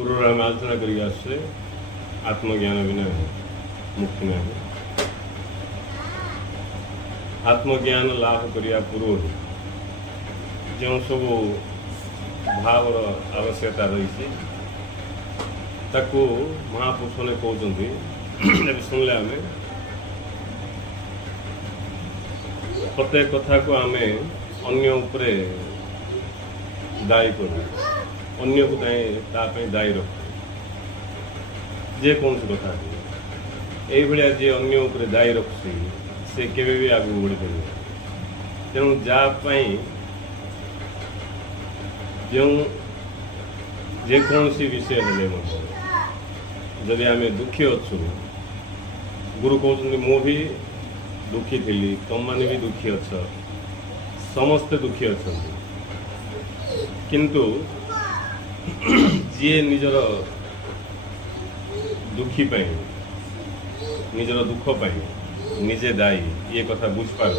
पूर्व आम आलोचना कर आत्मज्ञान बिना मुक्ति ना आत्मज्ञान लाभ करने पूर्व जो सब भावर आवश्यकता रही महापुरुष ने कहते शुणिले आम प्रत्येक कथा को आम अन्य उपरे दायी कर अन्य को दायी रख जेकोसी कथा ये जे अन्य उपरे दायी रखुसी से केवे भी आगू बढ़ी पार तेणु जहाँपाई जो जेकोसी विषय हेले जदि आम दुखी अच्छु गुरु कहते मु भी दुखी थी तुम मैंने भी दुखी अच्छ समस्ते दुखी अच्छा किंतु जी निजर दुखी पाई निजर दुख पाई निजे दायी ये कथा बुझ पार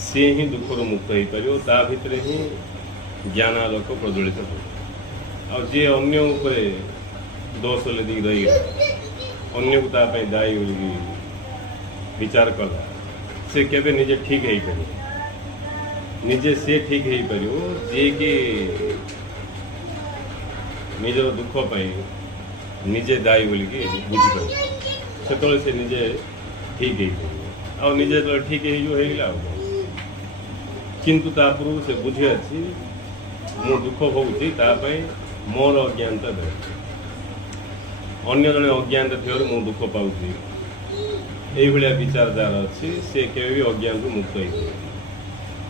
सी ही दुख रु मुक्त हो पार ता भितर ही ज्ञानालोक प्रज्वलित हो जी अन्य उपरे दोष लदी रही अन्य को तापाई दायी बोली विचार कला से केबे निजे ठीक है पार निजे से ठीक है पार जी कि निजर दुख पाई निजे दायी बोलिकी बुझीपार से से निजे ठीक है निजे तो ठीक है किंतु पूर्व से बुझी अच्छी मु दुख भोगी मोर अज्ञानता दे अन्य जड़े अज्ञानता थी मु दुख पाऊँ ये विचारधारा अच्छी से केवे भी अज्ञान को मुक्त हो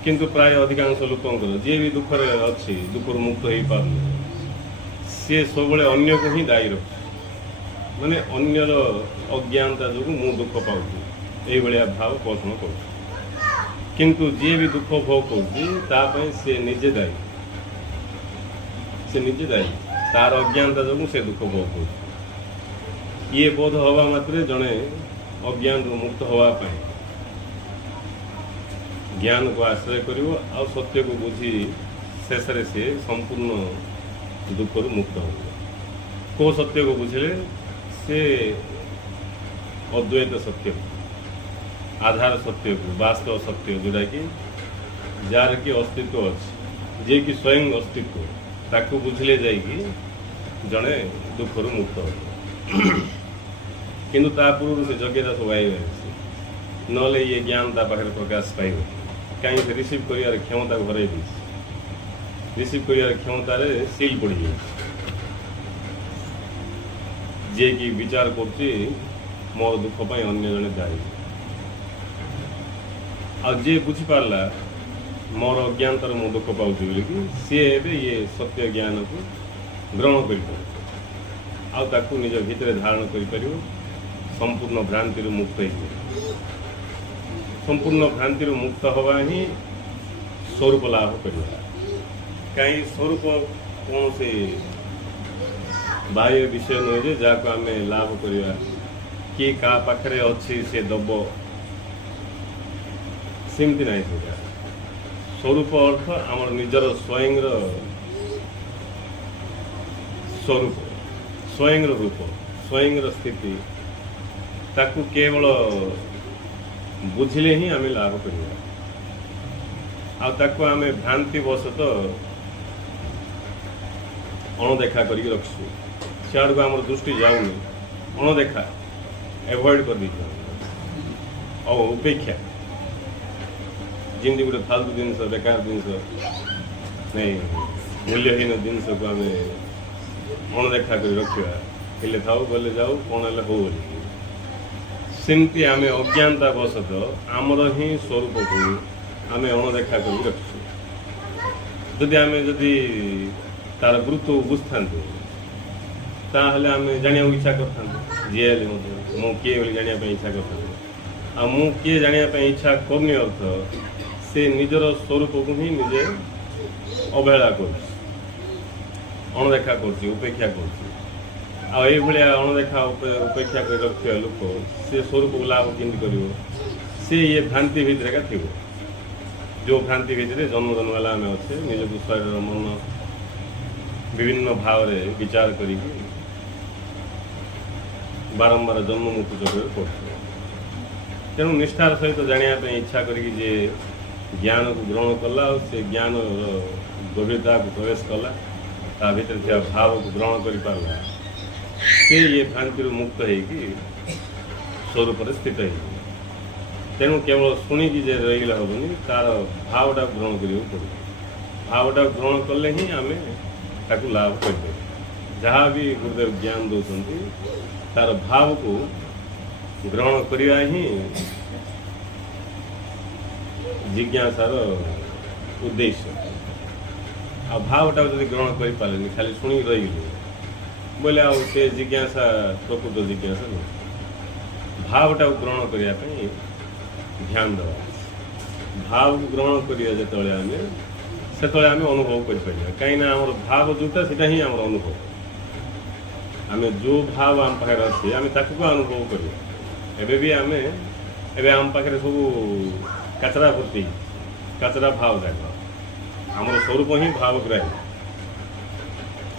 किंतु प्राय अधिकांश लोकंर जी भी दुख अच्छी दुख मुक्त हो पार सी सब अन्य को ही दायी रख माने अन्यर अज्ञानता जो मु दुख पाऊँ ये भाव पोषण कर किंतु जी भी दुख भोग कर सी निजे दायी तार अज्ञानता जो से दुख भोग कर ये बोध हवा मात्रे जड़े अज्ञान मुक्त होगापी ज्ञान को आश्रय कर सत्य को बुझी शेष से संपूर्ण दुख रु मुक्त हो को सत्य को बुझे से अद्वैत सत्य आधार सत्य को वास्तव सत्य जोटा कि जार कि अस्तित्व अच्छे जे कि स्वयं अस्तित्व ताकू बुझले जाइए जड़े दुख रु मुक्त हो किंतु ता पूर्व से योग्यता सब आई नले ये ज्ञान ता पाखे प्रकाश पाइब कहीं से रिसीव कर क्षमता घर रिसीव कर क्षमतार सील पड़ जाए जे कि विचार कर मोर दुख पाई अन्य जड़े दायी जे बुझीपारा मोर अज्ञानतार मु दुख पाऊँ बोलिकी सी ये सत्य ज्ञान को ग्रहण कर निज भितर धारण कर संपूर्ण भ्रांति मुक्त हो संपूर्ण भ्रांति मुक्त हवा ही स्वरूप लाभ कर कहीं स्वरूप कौन से बाह्य विषय नुहे जहाँ आम लाभ करवा किए का पाखे अच्छी से दब सेमती ना स्वरूप अर्थ आम निजर स्वयं स्वरूप स्वयं रूप स्वयं स्थिति ताकू केवल बुझिले ही आम लाभ करवा आम भ्रांति वशत अणदेखा कर रखु सियाड़ को आम दृष्टि जाऊनी अणदेखा एवॉइड कर दी और उपेक्षा जमी गोटे फालतू जिनस बेकार जिनस नहीं मूल्यहीन जिनस को आम अणदेखा कर रखा हेल्ले थाऊ गले जाऊ कौन हेल्ले हो सेमती आम अज्ञानता वशत आमर ही स्वरूप को आम अणदेखा कर रखु जदि आम जदि तार गुरुत्व बुझता ताहले आम जाना इच्छा करता जी मु किए जानापी इच्छा करता मु किए जानापी इच्छा करनी अर्थ से निजर स्वरूप को ही निजे अवहेला कर अणदेखा करेक्षा कर अणदेखा उपेक्षा कर रखा लोक से स्वरूप को लाभ केमती कर सी ये भ्रांति भितर का थी जो भ्रांति भितर जन्म जन्म आम अच्छे निजक शरीर मन विभिन्न भाव में विचार करी बारंबार जन्म मृत्यु चक्र पड़े तेणु निष्ठार सहित जानापी इच्छा करी जे ज्ञान को ग्रहण कला और से ज्ञान गभीरता को प्रवेश कला ता भीतर थे भाव को ग्रहण कर पारला से ये भ्रांति मुक्त होगी स्वरूप स्थित है तेणु केवल शुणिकी जे रहीला हेनी तार भावटा ग्रहण करा पड़े भावटा ग्रहण कले ही आम ताकू लाभ कर जहाँ भी गुरुदेव ज्ञान दौरान तार भाव को ग्रहण करवा ही जिज्ञासार उद्देश्य आ भावटा जब ग्रहण कर पारे खाली शुणी रही बोले आ जिज्ञासा प्रकृत जिज्ञासा नहीं भावटा ग्रहण करने ध्यान देवा भाव को ग्रहण करिया जेतले आमे सेतले आमे अनुभव कर पारिया कहीं आमर भाव जोटा सेटा ही आमर अनुभव आमे जो भाव आम पाखे अच्छे आमे ताकू अनुभव करिया एबे भी आमे एबे आम पाखे सब कचरा भर्ती कचरा भाव जाक आमर स्वरूप ही भावग्राही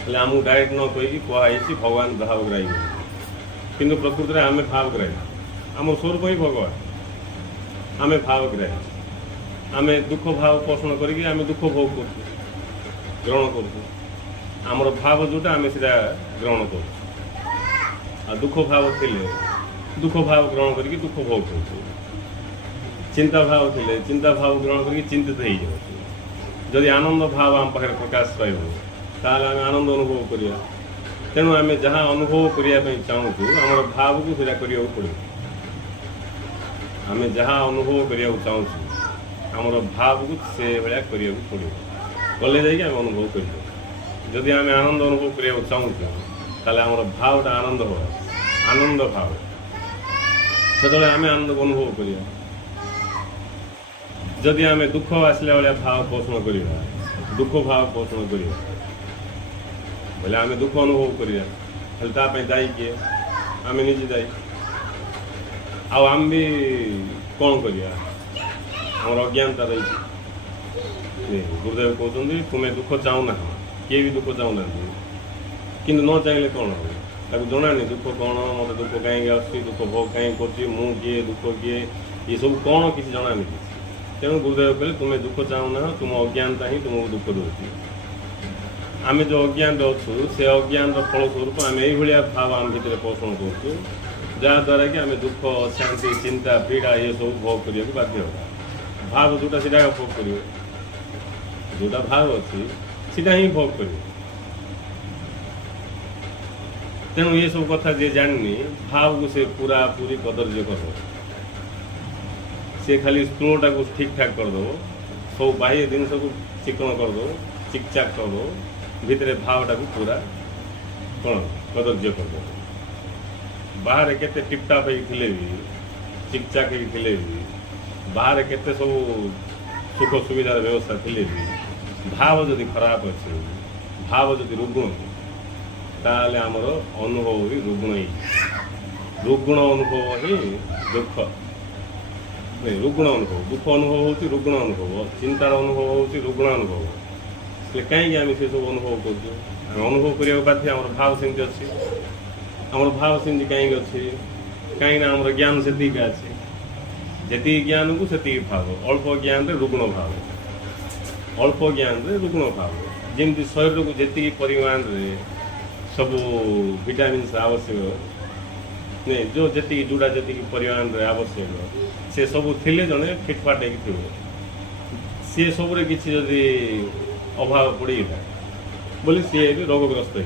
हेल्ले आमको डायरेक्ट न कहीकि कहुई भगवान भावग्राही किंतु प्रकृति में आमे भावग्राही आम स्वरूप ही भगवान आमे भावग्राही आमे दुख भाव पोषण करके आमे दुख भोग कर ग्रहण कर आमर भाव जोटा आमे सीधा ग्रहण कर दुख भाव थिले दुख भाव ग्रहण करके दुख भोग कर चिंता भाव थिले चिंता भाव ग्रहण करके चिंतित हो जाए जदि आनंद भाव आम पाखे प्रकाश पाइब ताल आम आनंद अनुभव करिया तेणु आमे जहाँ अनुभव करने चाहूँ आमर भाव को सीधा करिया पड़े आमे जहाँ अनुभव करिया चाहूँ आमर भाव को से भाया करिया पड़े कले जाइए आम अनुभव कर जदि आम आनंद अनुभव करिया चाहूँ ताले आमर भावटा आनंद हो आनंद भाव से आम आनंद को अनुभव करिया जदि आम दुख आसला भाया भाव पोषण करिया दुख भाव पोषण करिया बोले आम दुख अनुभव करिया खाली तापाई दायी किए आम निजे दायी आम भी कौन करिया आम अज्ञानता रही गुरुदेव कहते तुम्हें दुख चाहूना किए भी दुख चाहूना कि न चाहिए कौन हम ताको जना नहीं दुख कौन मत दुख कहीं आसुची दुख भोग कहीं कर किए दुख किए ये सब कौन किसी जना नहीं तेणु गुरुदेव कहले तुम्हें दुख चाहूना तुम अज्ञानता ही तुमको दुख दूसरी आम जो अज्ञान अच्छु से अज्ञान फलस्वरूप आम यही भाव आम भितर पोषण करूँ जहाँद्वारा कि आम दुख अशांति चिंता पीड़ा ये सब भोग करने को बाध्य होगा भाव जोटा सीटा भोग कर जोटा भाव अच्छी सीटा ही भोग कर तेणु ये सब कथा जे जाननी भाव को से पूरा पूरी कदर्य कर से खाली स्थूलटा को ठीक ठाक करदेव सब बाह्य जिनस को चिकन करदेव चिकचाक करदेव भितर भावटा को पूरा कौन कदर्य करदेव बाहर केते टिपटाप थे भी चिकचाक थे भी बाहर केते सब सुख सुविधार व्यवस्था थे भी भाव जदि खराब अच्छे भाव जदि रुग्ण ताले आमर अनुभव भी रुग्ण ही रुग्ण अनुभव ही दुख नहीं रुग्ण अनुभव दुख अनुभव होती रुग्ण अनुभव चिंतार अनुभव होती रुग्ण अनुभव कहीं आम से सब अनुभव कर अनुभव करने बाध्य आम भाव सेमती अच्छे आम भाव सेमती कहीं अच्छे कहीं आम ज्ञान से अच्छे जी ज्ञान को से भाव अल्प ज्ञान रे रुग्ण भाव अल्प ज्ञान रे रुग्ण भाव जमी शरीर को जी परिमाण रे सब विटामिन आवश्यक नहीं जो जी जोड़ा जी परिमाण रे आवश्यक से सब थिले जड़े फिटफाट हो सी सब किसी जदि अभाव पड़ेगा बोले सी भी रोगग्रस्त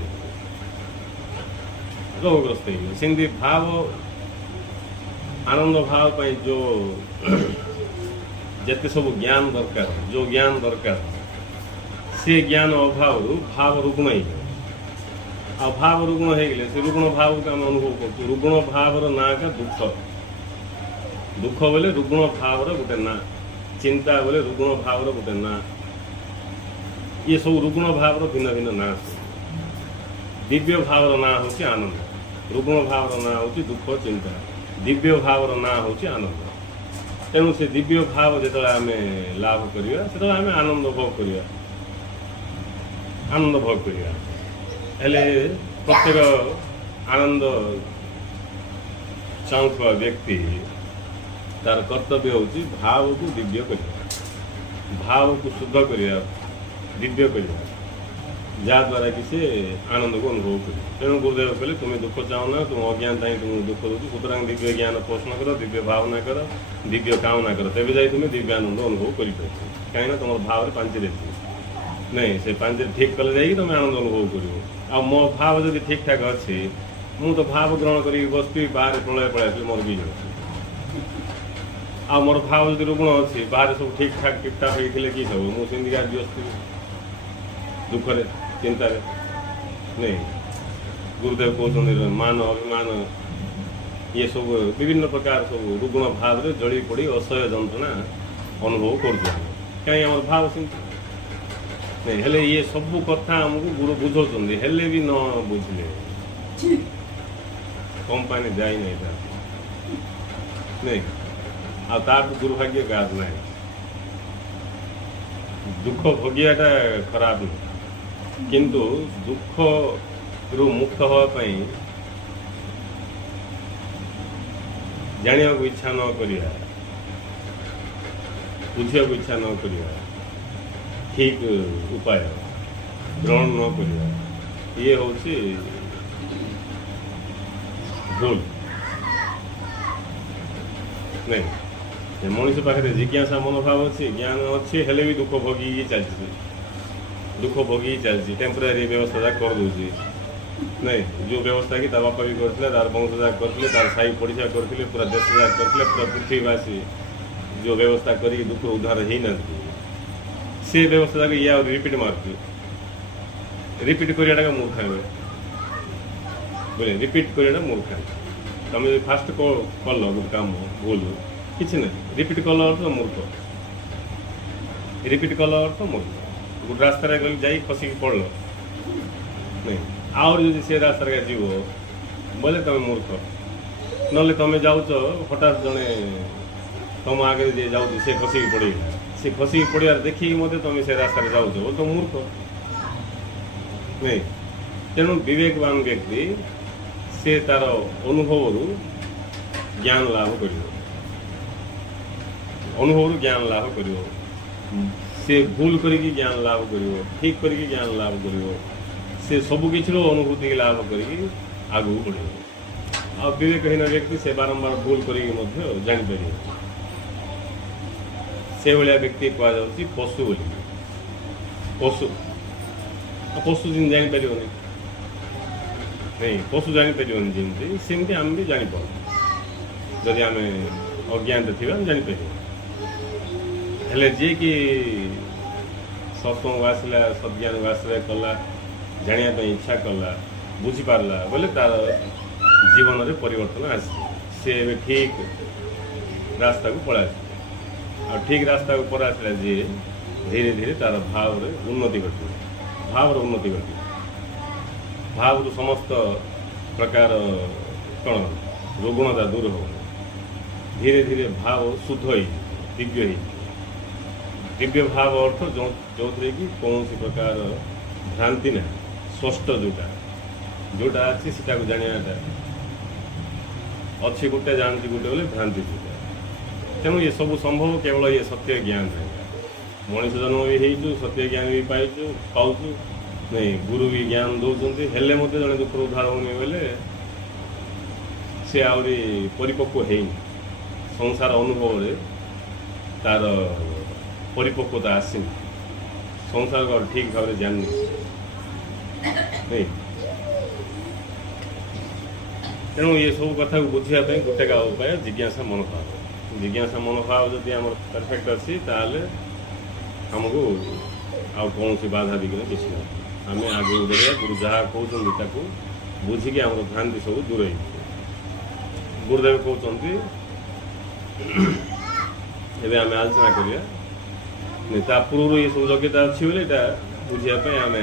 रोगग्रस्त सेमती भाव आनंद भाव पर जो जिते सब ज्ञान दरकार जो ज्ञान दरकार से ज्ञान अभाव भाव रुग्ण ही भाव रुग्ण हो गले से रुग्ण भाव को आम अनुभव कर रुग्ण भाव ना का दुख दुख बोले रुग्ण भाव गोटे ना चिंता बोले रुग्ण भाव गोटे ना ये सब रुग्ण भाव भिन्न भिन्न ना दिव्य भाव ना हूँ आनंद रुग्ण भाव ना हूँ दुख चिंता दिव्य भाव ना हूँ आनंद तेणु से दिव्य भाव जो आम लाभ करवा से आम आनंद भोग करवा आनंद भोग करवा हेले प्रत्येक आनंद चाहूवा व्यक्ति तार कर्तव्य होची भाव को दिव्य करवा, भाव को शुद्ध करवा, दिव्य करवा, जहाँद्वारा कि से आनंद को अनुभव कर। तेणु गुरुदेव कहले तुम्हें दुख चाहो ना, तुम अज्ञानता ही तुमको दुख दूँ, सुतरां दिव्य ज्ञान पोषण कर, दिव्य भावना कर, दिव्य कामना कर, तेज जाए तुम्हें दिव्य आनंद अनुभव कर कहीं तुम भाव पांच रहती नहीं से पांच ठीक कले जाइए तुम आनंद अनुभव कर। मो भाव जब ठीक ठाक अच्छे मु तो भाव ग्रहण कर बस बाहर प्रलय पलि मोर भी जाऊँ आ मोर भाव जब रुग्ण अच्छे बाहर सब ठीक ठाक होते कि सब मुझे व्यस्त दुखरे चिंतार नहीं। गुरुदेव कहते मान अभिमान ये सब विभिन्न प्रकार सब रुग्ण भाव में जड़ी पड़ी असह्य जंत्रणा अनुभव कर कहीं आम भाव सेमती नहीं हेले ये सब कथा आमको गुरु बुझाऊँ हेले भी न बुझले कंपानी जाए नहीं आ दुर्भाग्य गाज ना दुख भोगियाटा खराब नहीं किंतु दुख रु मुक्त होगापी जाना को इच्छा न करिया बुझा को इच्छा न करिया ठीक उपाय ग्रहण न करिया ये हूँ भूल नहीं। मनीष पाखे जिज्ञासा मनोभाव अच्छी ज्ञान अच्छी हेले भी दुख भोगी चलती दुख भोगी चलती टेम्परारी व्यवस्था कर दूसरी नहीं जो व्यवस्था कि बापा भी करते तार वंश जाक करते तार साई पड़िशा करते पूरा देश जाक करते पूरा पृथ्वीवासी जो व्यवस्था कर दुख उद्धार हो ना से व्यवस्था जाक ये रिपीट मार्च रिपीट कराटा मूर्खा बोले रिपीट कराटा मूर्खा तुम फास्ट कल गोटे काम भूल किसी ना रिपीट कल अर्थ मूर्ख रिपीट कल अर्थ मूर्ख गोटे रास्त जा खसिक पड़ल नहीं आउर जो से रास्त जीव बोले तुम मूर्ख ना तुम जाऊच हठात जड़े तुम आगे जे जाऊँ से खसिक पड़े से खसिक पड़ार देखिए मत तुम से रास्त जाऊच बोले तुम मूर्ख नहीं। तेणु विवेकवान व्यक्ति से तार अनुभव ज्ञान लाभ कर अनुभव ज्ञान लाभ कर से भूल करी ज्ञान लाभ कर ठीक करी ज्ञान लाभ कर से सबकि अनुभूति लाभ कर आगू बढ़ आ विवेकहीन व्यक्ति से बारंबार भूल करी जापर से भाया व्यक्ति कहुच्छी पशु बोली पशु पशु जिन जापर नहीं पशु जापर जमी सेमती आम भी जापर जदि आम अज्ञान थी जापर हेले जी कि सत्संग आसला सज्ञान को आश्रय कला जानापी इच्छा कला बुझीपारा बोले तार जीवन में परिवर्तन आस सी ठीक रास्ता को पड़ा आ ठीक रास्ता को पड़ा जी धीरे धीरे तार भाव उन्नति घटे भाव उन्नति घटे भाव समस्त प्रकार कौन रुग्णता दूर हो धीरे धीरे भाव शुद्ध हो दिव्य हो दिव्य भाव अर्थ जो कि कौन प्रकार भ्रांति ना स्पष्ट जोटा जोटा अच्छी सीटा को जानाटा अच्छी गोटे जानती गोटे बोले भ्रांति जोटा तेणु ये सब संभव केवल ये सत्य ज्ञान है मनीष जन्म भी हो सत्य ज्ञान भी पाइचु पाचु नहीं गुरु भी ज्ञान दौरान हेले मत जड़े दुख उद्धार होनी बोले सी आहरी परिपक्व है संसार अनुभव तार परिपक्वता आसनी संसार को ठीक भाव में जानी नहीं। तेणु ये सब कथा को बुझापी गोटे का उपाय जिज्ञासा मनोभाव जदि आम परफेक्ट अच्छी ताले आमको आउ कौन सी बाधा विघ्न किसी ना आम आगे बढ़िया गुरु जहाँ कहते बुझिकी आम भ्रांति सब दूर हो गुरुदेव कहते एवं आम आलोचना करिया नहीं ता पूर्व ये सब योग्यता अच्छी बोले बुझापी आम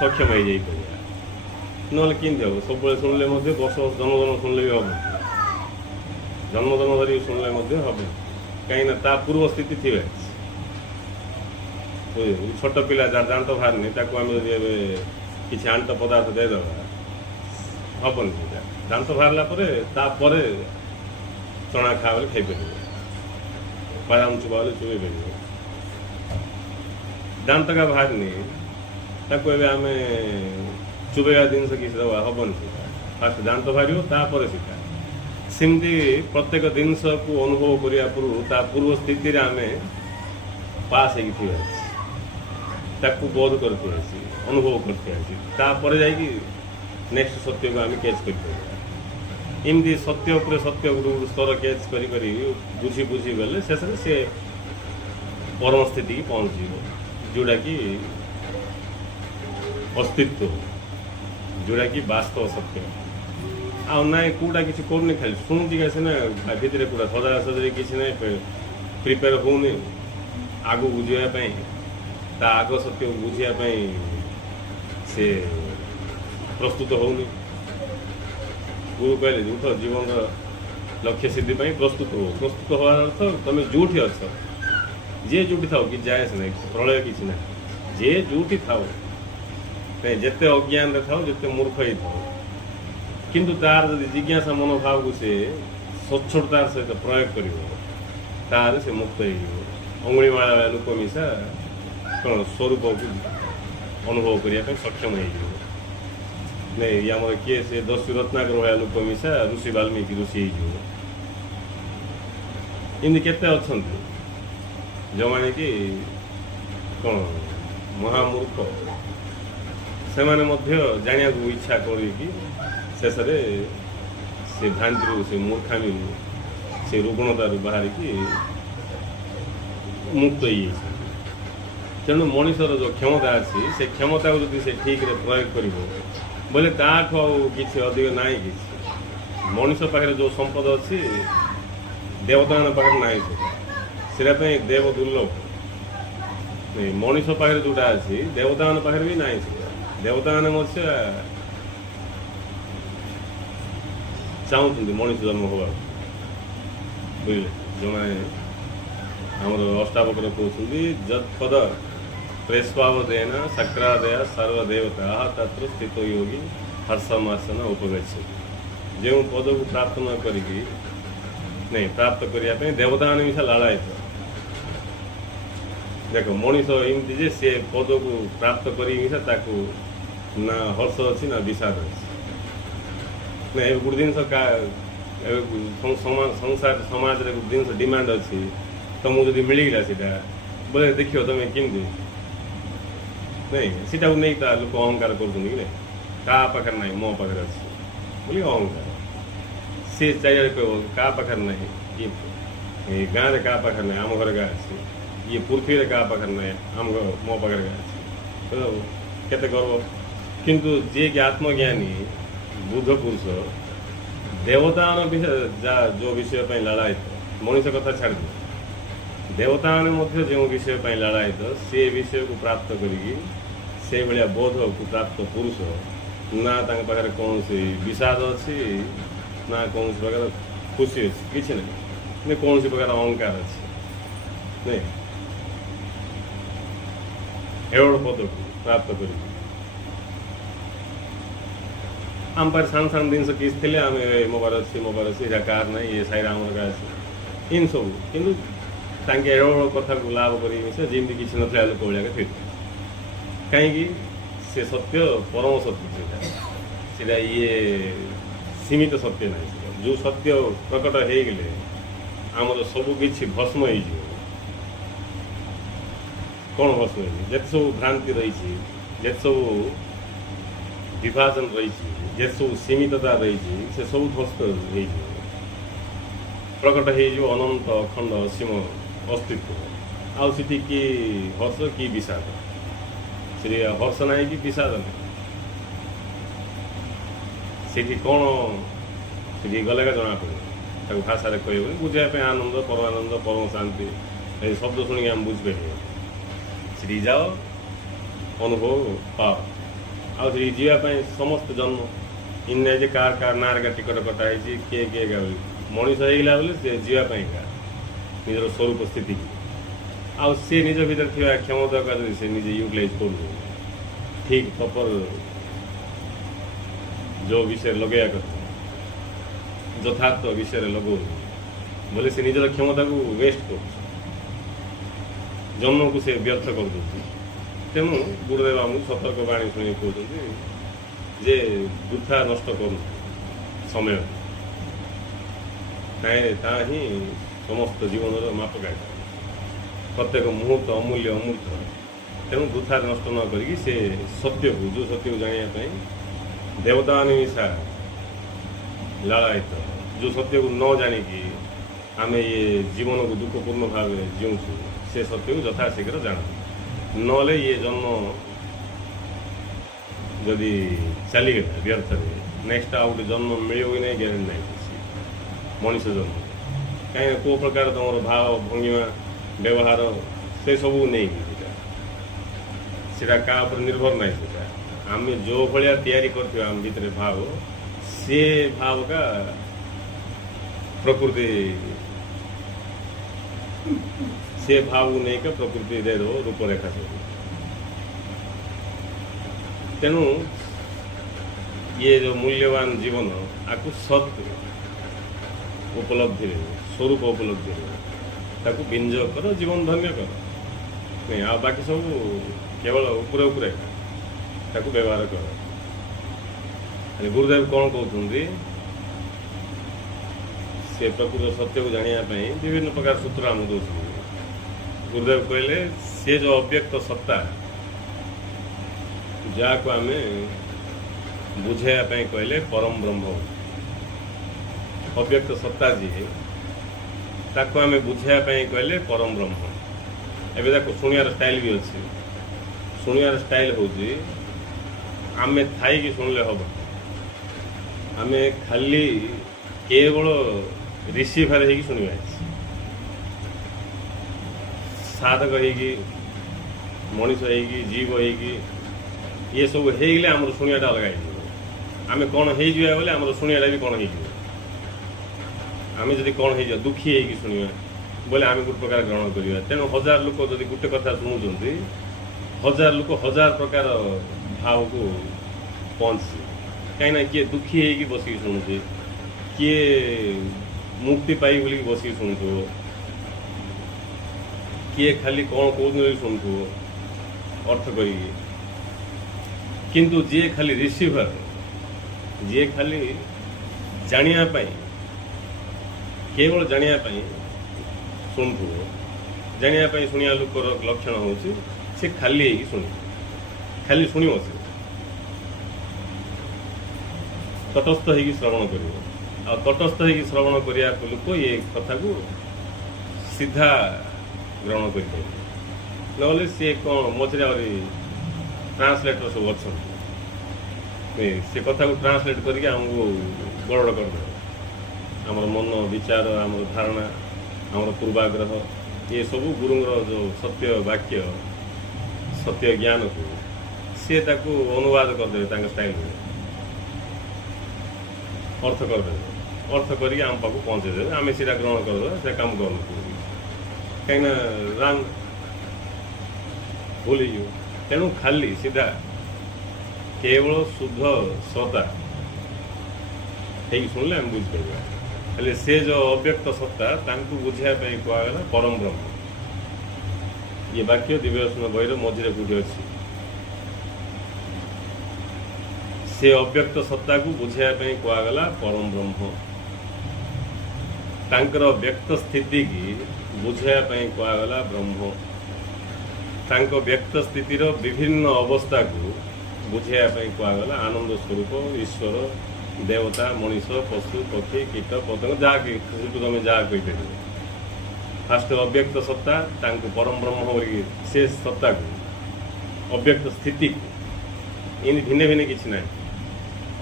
सक्षम हो जापर ना कि हम सब शुणिले वर्ष जन्म जन्म शुणिले भी हम जन्म जन्म धरी शुणिले हम कहीं पूर्व स्थिति थी छोट पिला जार दांत बाहर नहीं आम କିଛି ଆଣ୍ଟ ପଦାର୍ଥ ଦେଇଦେବା ହେବନି ସେଇଟା। ଦାନ୍ତ ବାହାରିଲା ପରେ ତାପରେ ଚଣା ଖାଆ ବୋଲି ଖାଇପାରିବ, ବାଦାମ ଚୁବା ବୋଲି ଚୁବେଇ ପାରିବ। ଦାନ୍ତକା ବାହାରିନି ତାକୁ ଏବେ ଆମେ ଚୁବେଇବା ଜିନିଷ କିଛି ଦେବା ହେବନି ସେଇଟା। ଫାଷ୍ଟ ଦାନ୍ତ ବାହାରିବ ତାପରେ ସେଇଟା। ସେମିତି ପ୍ରତ୍ୟେକ ଜିନିଷକୁ ଅନୁଭବ କରିବା ପୂର୍ବରୁ ତା ପୂର୍ବ ସ୍ଥିତିରେ ଆମେ ପାସ୍ ହେଇକି ଥିବା ତାକୁ ବୋଧ କରିଥିବା ଅନୁଭବ କରିଥିବା ତାପରେ ଯାଇକି ନେକ୍ସଟ ସତ୍ୟକୁ ଆମେ କ୍ୟାଚ୍ କରିପାରିବା। ଏମିତି ସତ୍ୟ ଉପରେ ସତ୍ୟ ସ୍ତର କ୍ୟାଚ୍ କରି ବୁଝି ଗଲେ ଶେଷରେ ସେ ପରମ ସ୍ଥିତିକି ପହଞ୍ଚିଯିବ, ଯେଉଁଟାକି ଅସ୍ତିତ୍ୱ, ଯେଉଁଟାକି ବାସ୍ତବ ସତ୍ୟ। ଆଉ ନାଇଁ କେଉଁଟା କିଛି କରୁନି, ଖାଲି ଶୁଣୁଛି କି ସିନା ଭିତରେ ପୁରା ସଜାସଜି କିଛି ନାହିଁ, ପ୍ରିପେୟାର ହେଉନି ଆଗକୁ ବୁଝିବା ପାଇଁ, ତା ଆଗ ସତ୍ୟକୁ ବୁଝିବା ପାଇଁ ସେ ପ୍ରସ୍ତୁତ ହେଉନି। ଗୁରୁ କହିଲେ ଉଠ ଜୀବନର ଲକ୍ଷ୍ୟ ସିଦ୍ଧି ପାଇଁ ପ୍ରସ୍ତୁତ ହୁଅ। ପ୍ରସ୍ତୁତ ହେବାର ଅର୍ଥ ତୁମେ ଯେଉଁଠି ଅଛ, ଯିଏ ଯେଉଁଠି ଥାଉ କିଛି ଯାଏ ଆସେ ନାହିଁ, ପ୍ରଳୟ କିଛି ନାହିଁ, ଯିଏ ଯେଉଁଠି ଥାଉ, ଯେତେ ଅଜ୍ଞାନରେ ଥାଉ, ଯେତେ ମୂର୍ଖ ହେଇଥାଉ, କିନ୍ତୁ ତାର ଯଦି ଜିଜ୍ଞାସା ମନୋଭାବକୁ ସେ ସ୍ୱଚ୍ଛତାର ସହିତ ପ୍ରୟୋଗ କରିବ ତାହେଲେ ସେ ମୁକ୍ତ ହେଇଯିବ। ଅଙ୍ଗୁଳିମାଳା ଲୋକ ମିଶା କ'ଣ ସ୍ୱରୂପକୁ ଅନୁଭବ କରିବା ପାଇଁ ସକ୍ଷମ ହେଇଯିବ। ନାଇଁ ଆମର କିଏ ସେ ଦସ୍ୟୁ ରତ୍ନାକର ଭଳିଆ ଲୋକ ମିଶା ଋଷି ବାଲ୍ମୀକି ଋଷି ହେଇଯିବ। ଏମିତି କେତେ ଅଛନ୍ତି ଯେଉଁମାନେ କି କ'ଣ ମହାମୂର୍ଖ, ସେମାନେ ମଧ୍ୟ ଜାଣିବାକୁ ଇଚ୍ଛା କରିକି ଶେଷରେ ସେ ଭ୍ରାନ୍ତିରୁ, ସେ ମୂର୍ଖାମିରୁ, ସେ ରୁଗ୍ଣତାରୁ ବାହାରିକି ମୁକ୍ତ ହେଇଯାଇଛି। ତେଣୁ ମଣିଷର ଯେଉଁ କ୍ଷମତା ଅଛି, ସେ କ୍ଷମତାକୁ ଯଦି ସେ ଠିକ୍ରେ ପ୍ରୟୋଗ କରିବ ବୋଲେ ତାଠୁ ଆଉ କିଛି ଅଧିକ ନାହିଁ କିଛି। ମଣିଷ ପାଖରେ ଯେଉଁ ସମ୍ପଦ ଅଛି ଦେବତାମାନଙ୍କ ପାଖରେ ନାହିଁ, ସେଟା ପାଇଁ ଦେବ ଦୁର୍ଲଭ। ମଣିଷ ପାଖରେ ଯେଉଁଟା ଅଛି ଦେବତାମାନଙ୍କ ପାଖରେ ବି ନାହିଁ। ସେଟା ଦେବତାମାନେ ମଧ୍ୟ ଚାହୁଁଛନ୍ତି ମଣିଷ ଜନ୍ମ ହେବାକୁ, ବୁଝିଲେ। ଯେଉଁମାନେ ଆମର ଅଷ୍ଟାବକ୍ର କହୁଛନ୍ତି ଯତ୍ପଦ ପ୍ରେସ୍ଭାବଦେନ ସକ୍ରାଦୟା ସର୍ବଦେବତା ତତ୍ର ସ୍ଥିତ ଯୋଗୀ ହର୍ଷମାସନ ଉପଗଚ୍ଛତି। ଯେଉଁ ପଦକୁ ପ୍ରାପ୍ତ ନ କରିକି ପ୍ରାପ୍ତ କରିବା ପାଇଁ ଦେବତାମାନେ ମିଶା ଲାଳାୟିତ। ଦେଖ ମଣିଷ ଏମିତି ଯେ ସେ ପଦକୁ ପ୍ରାପ୍ତ କରିକି ମିଶା ତାକୁ ନା ହର୍ଷ ଅଛି ନା ବିଷାଦ ଅଛି। ଏବେ ଗୋଟେ ଜିନିଷ ସଂସାର ସମାଜରେ ଗୋଟେ ଜିନିଷ ଡିମାଣ୍ଡ ଅଛି, ତୁମକୁ ଯଦି ମିଳିଗଲା ସେଇଟା ବୋଲେ ଦେଖିବ ତୁମେ କେମିତି ନାଇଁ, ସେଟାକୁ ନେଇ ତା ଲୋକ ଅହଙ୍କାର କରୁଛନ୍ତି କି ନାଇଁ, କାହା ପାଖରେ ନାହିଁ ମୋ ପାଖରେ ଅଛି ବୋଲି ଅହଙ୍କାର। ସେ ଚାରିଆଡ଼େ କହିବ କାହା ପାଖରେ ନାହିଁ, ଇଏ ଗାଁରେ କାହା ପାଖରେ ନାହିଁ, ଆମ ଘରେ ଗାଁ ଅଛି, ଇଏ ପୃଥିବୀରେ କାହା ପାଖରେ ନାହିଁ, ମୋ ପାଖରେ ଗାଁ ଅଛି, କେତେ ଗର୍ବ। କିନ୍ତୁ ଯିଏକି ଆତ୍ମଜ୍ଞାନୀ ବୁଦ୍ଧ ପୁରୁଷ ଦେବତାମାନ ଯେଉଁ ବିଷୟ ପାଇଁ ଲାଳାୟିତ, ମଣିଷ କଥା ଛାଡ଼ିଦିଅ, ଦେବତାମାନେ ମଧ୍ୟ ଯେଉଁ ବିଷୟ ପାଇଁ ଲାଳାୟିତ, ସେ ବିଷୟକୁ ପ୍ରାପ୍ତ କରିକି ସେଇଭଳିଆ ବୋଧକୁ ପ୍ରାପ୍ତ ପୁରୁଷ, ନା ତାଙ୍କ ପାଖରେ କୌଣସି ବିଷାଦ ଅଛି, ନା କୌଣସି ପ୍ରକାର ଖୁସି ଅଛି, କିଛି ନାହିଁ, ନା କୌଣସି ପ୍ରକାର ଅହଙ୍କାର ଅଛି ନାଇଁ। ଏଭଳି ପଦକୁ ପ୍ରାପ୍ତ କରିକି ଆମ ପାଖରେ ସାନ ସାନ ଜିନିଷ କିଛି ଥିଲେ ଆମେ ମୋ ପାଖରେ ଅଛି, ଏଇଟା କାହାର ନାହିଁ, ଏ ସାଇରେ ଆମର କାହା ଅଛି, ଏମିତି ସବୁ। କିନ୍ତୁ ତାଙ୍କେ ଏଭଳି କଥାକୁ ଲାଭ କରିକି ମିଶା ଯେମିତି କିଛି ନଥିଲା ଲୋକ ଭଳିଆ ଥିଲେ। କାହିଁକି ସେ ସତ୍ୟ ପରମ ସତ୍ୟ, ସେଇଟା ଇଏ ସୀମିତ ସତ୍ୟ ନାହିଁ। ଯେଉଁ ସତ୍ୟ ପ୍ରକଟ ହେଇଗଲେ ଆମର ସବୁ କିଛି ଭସ୍ମ ହେଇଯିବ। କ'ଣ ଭସ୍ମ ହେଇଯିବ? ଯେତେ ସବୁ ଭ୍ରାନ୍ତି ରହିଛି, ଯେତେ ସବୁ ବିଭାଜନ ରହିଛି, ଯେତେ ସବୁ ସୀମିତତା ରହିଛି, ସେ ସବୁ ଧ୍ୱସ୍ତ ହେଇଯିବ। ପ୍ରକଟ ହେଇଯିବ ଅନନ୍ତ ଅଖଣ୍ଡ ଅସୀମ ଅସ୍ତିତ୍ୱ। ଆଉ ସେଠି କି ହର୍ଷ କି ବିଷାଦ, ସେଠି ହର୍ଷ ନାହିଁ କି ବିଷାଦ ନାହିଁ। ସେଠି କ'ଣ ସେଠି ଗଲେ ଜଣାପଡ଼ିବ, ତାକୁ ଭାଷାରେ କହିବନି, ବୁଝିବା ପାଇଁ ଆନନ୍ଦ, ପରମାନନ୍ଦ, ପରମ ଶାନ୍ତି, এই শব্দ শুনিକି ଆମେ ବୁଝିପାରିବା। ସେଠି ଯାଅ, ଅନୁଭବ ପାଅ। ଆଉ ସେଠି ଯିବା ପାଇଁ ସମସ୍ତେ ଜନ୍ମ ଇନ୍ ନାହିଁ ଯେ କାହାର ନାଁରେ ଟିକଟ କଟା ହେଇଛି, କିଏ ଗାଉଲି ମଣିଷ ହେଇଗଲା ବୋଲି ସେ ଯିବା ପାଇଁକା ନିଜର ସ୍ୱରୂପ ସ୍ଥିତିକି। ଆଉ ସେ ନିଜ ଭିତରେ ଥିବା କ୍ଷମତାକୁ ଯଦି ସେ ନିଜେ ୟୁଟିଲାଇଜ୍ କରୁଛି ଠିକ୍ ପ୍ରପର୍ जो विषय लगे यथार्थ विषय लगो बोले से निजर क्षमता को वेस्ट कर जन्म को से व्यर्थ कर दूसरी तेणु गुरुदेव आमको सतर्क बाणी शुणी कहते जे वृथा नष्ट कर समय ही समस्त जीवन मापकाठ प्रत्येक मुहूर्त अमूल्य अमूर्त तेणु वृथा नष्ट न करी से सत्य को जो सत्य को जानापी देवता मिशा लालायित जो सत्य को न जानिकी आम ये जीवन को दुखपूर्ण भाव जीऊँ से सत्य को यथाशीघ्र जान नले ये जन्म जदि चलीगला व्यर्थ नेक्स्ट आउ गए जन्म मिले कि नहीं ग्यारंटी नहीं किसी मनीष जन्म कहीं को प्रकार तुम भाव भंगिमा व्यवहार से सब नहीं सीटा क्या निर्भर नहीं सीटा आम जो भाया तैयारी करते आम भीतर भाव से भाव का प्रकृति से भाव नहीं का प्रकृति दे दो रूपरेखा सब तेणु ये जो मूल्यवान जीवन आपको सत उपलब्धि स्वरूप उपलब्धि ताकू विनियोग कर जीवन धन्य कर नहीं आ बाकी सब केवल उपरे उपरे ताकू व्यवहार कर गुरुदेव कौन कहते से प्रकृत सत्य को जानापी विभिन्न प्रकार सूत्र आम दौर गुरुदेव कहले से जो अव्यक्त सत्ता जहाँ को आम बुझापी कहले परम ब्रह्म अव्यक्त सत्ता जी ताको आम बुझापी कहले परम ब्रह्म एवं ताको शुणियार स्टाइल भी अच्छे शुणियार स्टाइल हूँ आम थी शुणिले हम आम खाली केवल रिसीभर हो शुणा साधक हो मनीष हो जीव हो ये सब होगले आम शुणियाटा अलग आम कौन हो बोले आम शुणियाटा भी कौन हो आम जब कौन हो दुखी हो शुणा बोले आम गोटे प्रकार ग्रहण करवा तेणु हजार लोक जब गोटे कथा शुणुंट हजार लोक हजार प्रकार भाव को पहुँचे कहीं किए दुखी हो बसिक शुणुचे किए मुक्ति पाई बोल बसिक शुणुव किए खाली कौन कौन शुणुव अर्थ कर किंतु जी खाली रिसीभर जी खाली जानापी केवल जानापी शुणुव जानापी शुणिया लोकर लक्षण हूँ से खाली शुणी खाली शुणव से तटस्थ हो श्रवण कर तटस्थ हो श्रवण करने लोक ये कथा को सीधा ग्रहण कर ना सी कौन मझे आ ट्रांसलेटर सब अच्छा से कथा को ट्रांसलेट करके आमको बड़ कर आमर मन विचार आमर धारणा आमर पूर्वाग्रह ये सब गुरुंर जो सत्य वाक्य सत्य ज्ञान को सी ताकू अनुवाद करदे स्टाइल अर्थ करदे अर्थ करके आम पाक पहुँचेदे आम सीटा ग्रहण करदे से काम कर कहीं रंग भूल तेणु खाली सीधा केवल शुद्ध सत्ता शुणिले आम बुझीपर खाली से जो अव्यक्त सत्ता बुझापी कहगला परम ब्रह्म ये वाक्य दिव्यदर्शन बहिर मझे कौटी अच्छी से अव्यक्त सत्ता को बुझापी कहगला परम ब्रह्म तांकर व्यक्त स्थिति की बुझापी कहगला ब्रह्म तांको व्यक्त स्थितिर विभिन्न अवस्था को बुझापी कहगला आनंद स्वरूप ईश्वर देवता मनीष पशु पक्षी कीट पतंग जहाँ तुम जहाँ कहीपर फास्ट अव्यक्त सत्ता तांको परम ब्रह्म से सत्ता को अव्यक्त स्थिति को इन भिन्न भिन्न किसी ना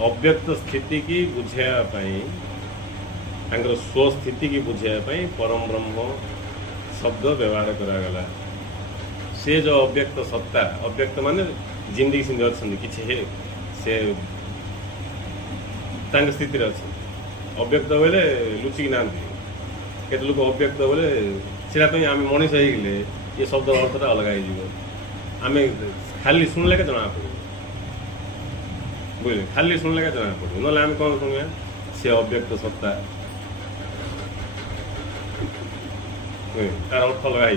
अव्यक्त स्थिति की बुझापी स्वस्थिति की बुझापी परम ब्रह्म शब्द व्यवहार करागला से जो अव्यक्त सत्ता अव्यक्त माने जिंदगी सिंह अच्छा किसी से स्थिति अच्छे अव्यक्त बोले लुचिक ना केत लोक अव्यक्त बोले से आम मनीष होगले ये शब्द अर्थटा अलग हो खाली शुणिले जना पड़े बुझे खाली शुणिले का जना पड़ो ना आम कौन शुणा सी अव्यक्त सत्ता तार अर्थ लगाई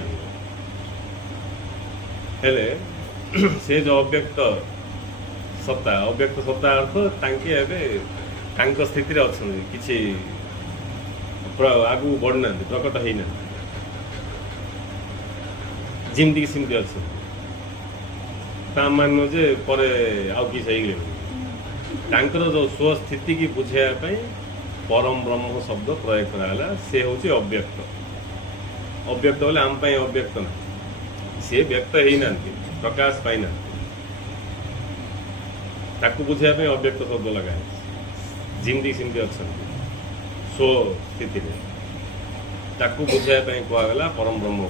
हेले से जो अव्यक्त सत्ता अर्थ तांके एबे स्थिति अच्छा किसी आगू बढ़ना प्रकट होना जमती सेमती अच्छा मान जे पर आउ कि तांकर जो स्वस्थिति की बुझाई परम ब्रह्म शब्द प्रयोग कराला से हूँ अव्यक्त अव्यक्त बोले आम अव्यक्त ना सी व्यक्त होना प्रकाश पाई ताकू बुझाई अव्यक्त शब्द लगा जमती सेमती अच्छा स्व स्थिति ताकू बुझाई कहगला परम ब्रह्म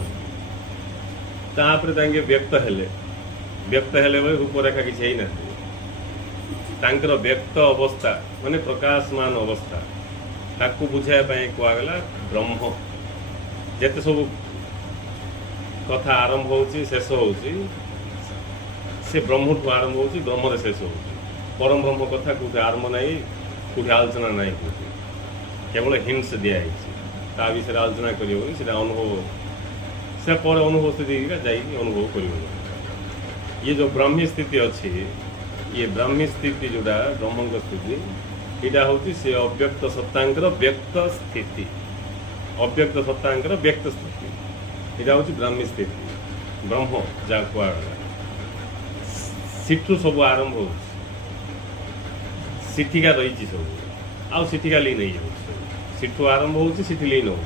तापर व्यक्त हेले रूपरेखा किसी ना तांकर व्यक्त अवस्था माने प्रकाशमान अवस्था ताकू बुझाई कहगला ब्रह्म जेते सब कथा आरंभ होची शेष होची से ब्रह्म ठू आरंभ होची ब्रह्म शेष होची परम ब्रह्म कथा कोई आरंभ नहीं कोई आलोचना नहीं कोई केवल हिंट्स दिया विषय आलोचना कर अनुभव से पर अनुभव स्थिति जाइए अनुभव कर ये जो ब्रह्मी स्थिति अच्छी ये ब्रह्मी स्थिति जोड़ा ब्रह्म स्थिति यहाँ हूँ सी अव्यक्त सत्तांकर व्यक्त स्थिति अव्यक्त सत्तांकर व्यक्त स्थिति यहाँ हूँ ब्रह्मी स्थिति ब्रह्म जहाँ कहगला सिठू सब आरंभ हो सिठिका रही सब आउ सिठिका लीन हो सिठू आरंभ हो सिठी लीन हो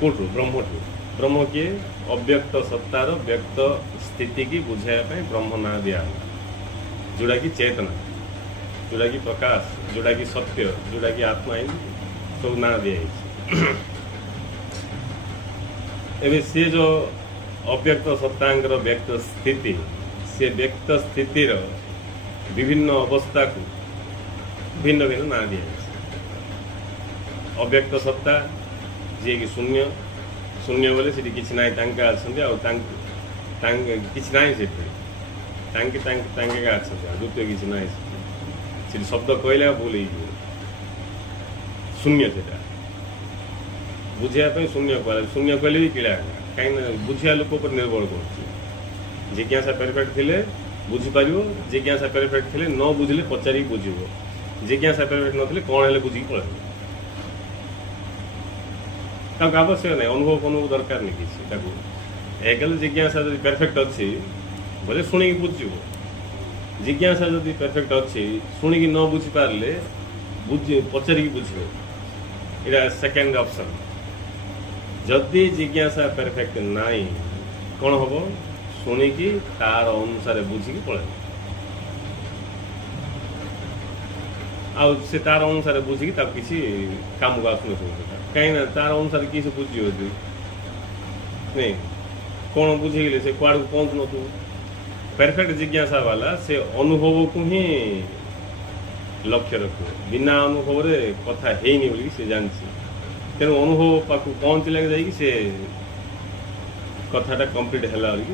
कौटू ब्रह्म किए अव्यक्त सत्तार व्यक्त स्थिति की बुझाई ब्रह्म ना दिया जोड़ा कि चेतना जोड़ा कि प्रकाश जोड़ा कि सत्य जोड़ा कि आत्मा सब ना दिया एवं सी जो अव्यक्त सत्तांकर व्यक्त स्थिति से व्यक्त स्थितिर विभिन्न अवस्था को भिन्न भिन्न ना दिया अव्यक्त सत्ता जी कि शून्य शून्य बोले से किसी ना किसी ना द्वितीय किसी ना शब्द कहले भूल शून्य से बुझाई शून्य कहले भी किड़ा कहीं बुझा लोक पर निर्भर कर जिज्ञासा परफेक्ट थे बुझीपर जिज्ञासा परफेक्ट थे न बुझे पचारि बुझे जिज्ञासा परफेक्ट ना कौन है बुझी पड़े आवश्यक नहीं अनुभव दरकार नहीं किसी एकल जिज्ञासा जब परफेक्ट अच्छी बोले शुणी बुझे जिज्ञासा जब परफेक्ट अच्छी शुणी न बुझी पारे पचारिक बुझे यहाँ सेकेंड ऑप्शन जदि जिज्ञासा परफेक्ट नाई कौन हम शुणिकी तार अनुसार बुझिकी पड़े आ से तार अनुसार बुझिकी किसी काम को आसुन कहीं तार अनुसार किसी बुझी नहीं कौन बुझेगले से कुआड़ को पहुँच नु परफेक्ट जिज्ञासा वाला से अनुभव को ही लक्ष्य रखो बिना अनुभव रे कथा है बोली से जानसी तेणु अनुभव पाक पहुँच लगे जाइए से कथाटा कंप्लीट है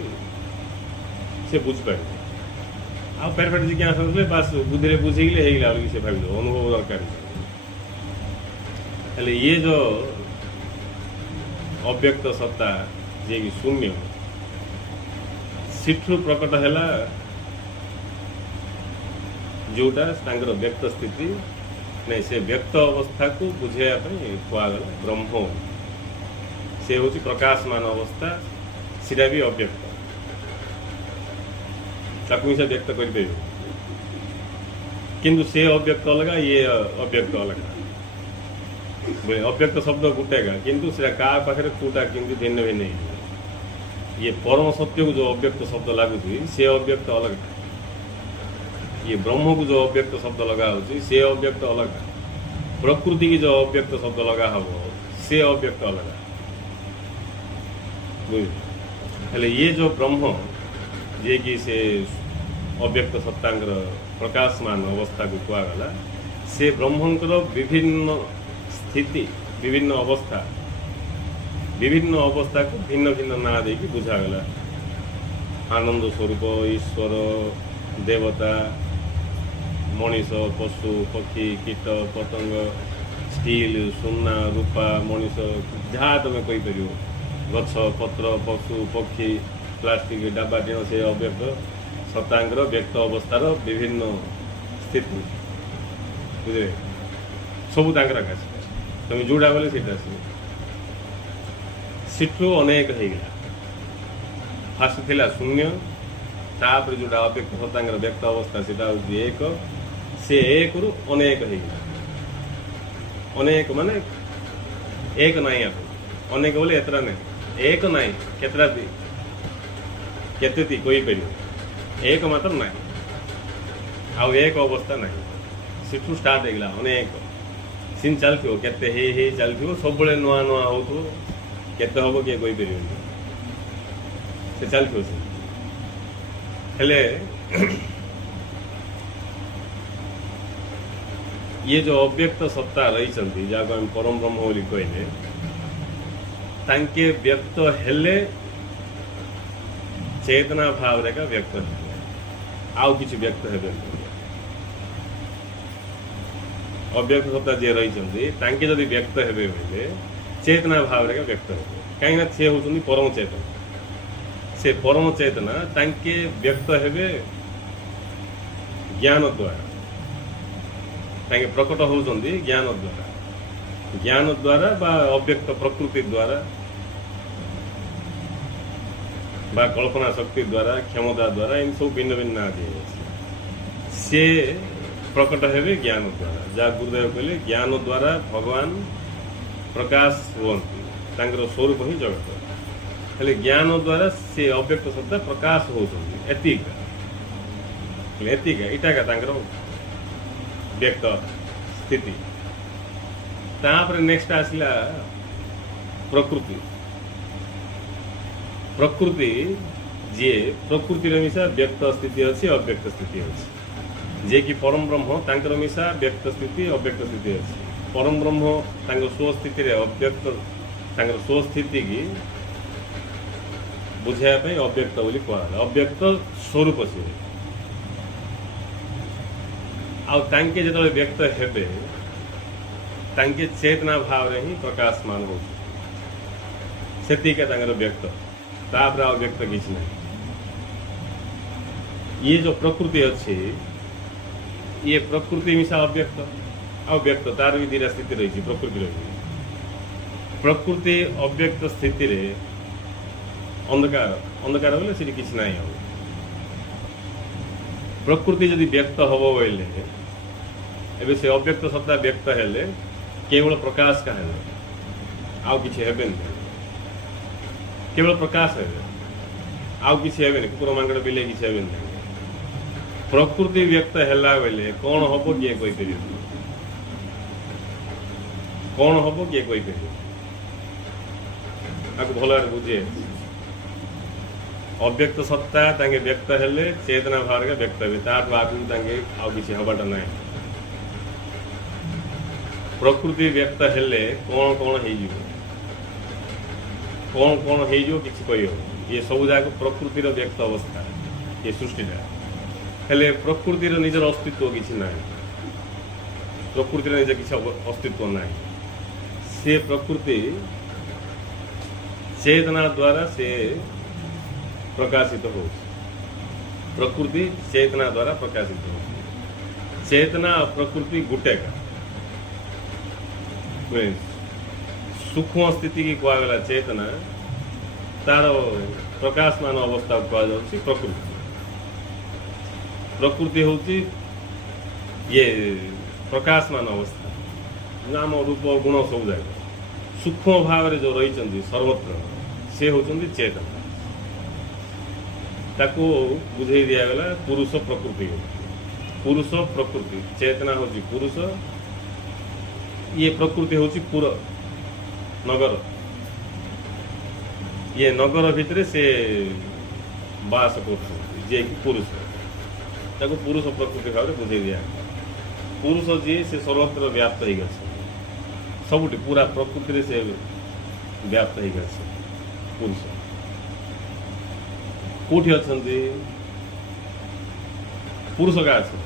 से बुझिपार आ परफेक्ट जिज्ञासा बास बुद्धि बुझेगले हो से भाव अनुभव दरकार हेले ये जो अव्यक्त सत्ता जे कि शून्य सिठू प्रकट है जोटा व्यक्त स्थिति नहीं से व्यक्त अवस्था को बुझाई कहगला ब्रह्म से हूँ प्रकाशमान अवस्था सीटा भी अव्यक्त ताकू से व्यक्त कर किंतु से अव्यक्त अलग ये अव्यक्त अलग अव्यक्त शब्द गुटेगा किंतु से पाखे कूटा किंतु भिन्न भिन्न ये परम सत्य को जो अव्यक्त शब्द लगुच से अव्यक्त अलग ये ब्रह्म को जो अव्यक्त शब्द लगा हो से अव्यक्त अलग प्रकृति की जो अव्यक्त शब्द लगा हम से अव्यक्त अलग हेले ये जो ब्रह्म जे कि से अव्यक्त सत्तांकर प्रकाशमान अवस्था को कहगला से ब्रह्मंकर विभिन्न स्थिति विभिन्न अवस्था को भिन्न भिन्न ना देकी बुझागला आनंद स्वरूप ईश्वर देवता मनीष पशु पक्षी कीट पतंग स्टील सुना रूपा मनीष जहाँ तुम कहीपर गछ पत्र पशु पक्षी प्लास्टिक डब्बा टीण से अव्यक्त सत्तांगर व्यक्त अवस्थार विभिन्न स्थिति बुझे सबू आकाश तुम जोड़ा बोले सीटा सीठू अनेक हो गला फास्ट थिला शून्य तापर जोड़ा अव्यक्त सत्तांगर व्यक्त अवस्था सीटा हूँ एक से एक रु अनेक हो गला अनेक माने एक नाई अनेक बोले एतरा नहीं एक नाई केतरा थी केते कोई पार एक मात्र नहीं आउ एक अवस्था नहीं सीठू स्टार्ट होगा अनेक सीन चलती के चलती सब नुआ नुआ हो केते हम किए कहीपर से चलती से हेले ये जो अव्यक्त सत्ता रही जहाँ आम परम ब्रह्म बोली कहले तांके व्यक्त हेले चेतना भाव रे का व्यक्त आउ किसी व्यक्त हे अव्यक्त सत्ता जे रही तांके जदि व्यक्त हेबे बोले चेतना भाव रे का व्यक्त हे कहीं से होउछन्ती परम चेतना से परम चेतना तांके व्यक्त हेबे ज्ञान द्वारा तांके प्रकट होउछन्ती ज्ञान द्वारा बा अव्यक्त प्रकृति द्वारा बा कल्पना शक्ति द्वारा क्षमता द्वारा इन सब भिन्न भिन्न ना दिए से प्रकट हेबे ज्ञान द्वारा जहाँ गुरुदेव कहले ज्ञान द्वारा भगवान प्रकाश हुअन्ति तांकर स्वरूप ही जगत हेले ज्ञान द्वारा से अव्यक्त सत्ता प्रकाश होउछन्ति एतिका इटा का तांकर व्यक्त स्थिति तापर नेक्स्ट आसला प्रकृति प्रकृति जे प्रकृति मिशा व्यक्त स्थिति अच्छी अव्यक्त स्थिति अच्छी जे कि परम ब्रह्म तांकर मिशा व्यक्त स्थिति अव्यक्त स्थिति अच्छी परम ब्रह्म तांकर स्वस्थिति अव्यक्त तांकर स्वस्थिति की बुझाई अव्यक्त बोली कहला अव्यक्त स्वरूप से आंके जो व्यक्त हेबे तांके चेतना भाव रे ही प्रकाशमान हो से व्यक्त तापर अव्यक्त किसी नहीं ये जो प्रकृति अच्छी ये प्रकृति मिशा अव्यक्त अव्यक्त तार भी दीरा स्थिति रही प्रकृति रही प्रकृति अव्यक्त स्थिति रे अंधकार अंधकार बोले से किसी ना हम प्रकृति जदि व्यक्त हम बोले एवं से अव्यक्त सत्ता व्यक्त हेले केवल प्रकाश का है आउ किसी हेबे केवल प्रकाश है आउ किसी हेबे कुकुर मांगड़ बिले किसी हेबे प्रकृति व्यक्त हैला बेले कौन हम किए कहीपर कौन हम किए कहीपर आपको भल बुझे अव्यक्त सत्ता तांगे व्यक्त हेले चेतना भाव का व्यक्त हे ताठू आगू तांगे आउ किसी हबाटा ना प्रकृति व्यक्त हेले कौन कौन हो कौन कौन हो किसी कही ये सब जाक प्रकृतिर व्यक्त अवस्था ये सृष्टिटा हेले प्रकृतिर निजर अस्तित्व किसी ना प्रकृतिर निज किसी अस्तित्व ना से प्रकृति चेतना द्वारा से प्रकाशित हो प्रकृति चेतना द्वारा प्रकाशित हो चेतना और प्रकृति गुटे का सूक्ष्म स्थिति की कहगला चेतना तार प्रकाशमान अवस्था कहुच्छी प्रकृति प्रकृति हूँ ये प्रकाशमान अवस्था नाम रूप गुण सब जाए सूक्ष्म भाव में जो रही सर्वत्र से होती चेतना ताको बुझे दिगला पुरुष प्रकृति पुरुष प्रकृति चेतना हूँ पुरुष ये प्रकृति हूँ पुर नगर ये नगर भितर से बास कर पुरुष ताको पुरुष प्रकृति भाव में बुझे दिया पुरुष जी से सर्वत्र व्याप्त हो गए सबुठी पूरा प्रकृति से व्याप्त हो गए पुरुष कौटी अच्छा पुरुष का আছে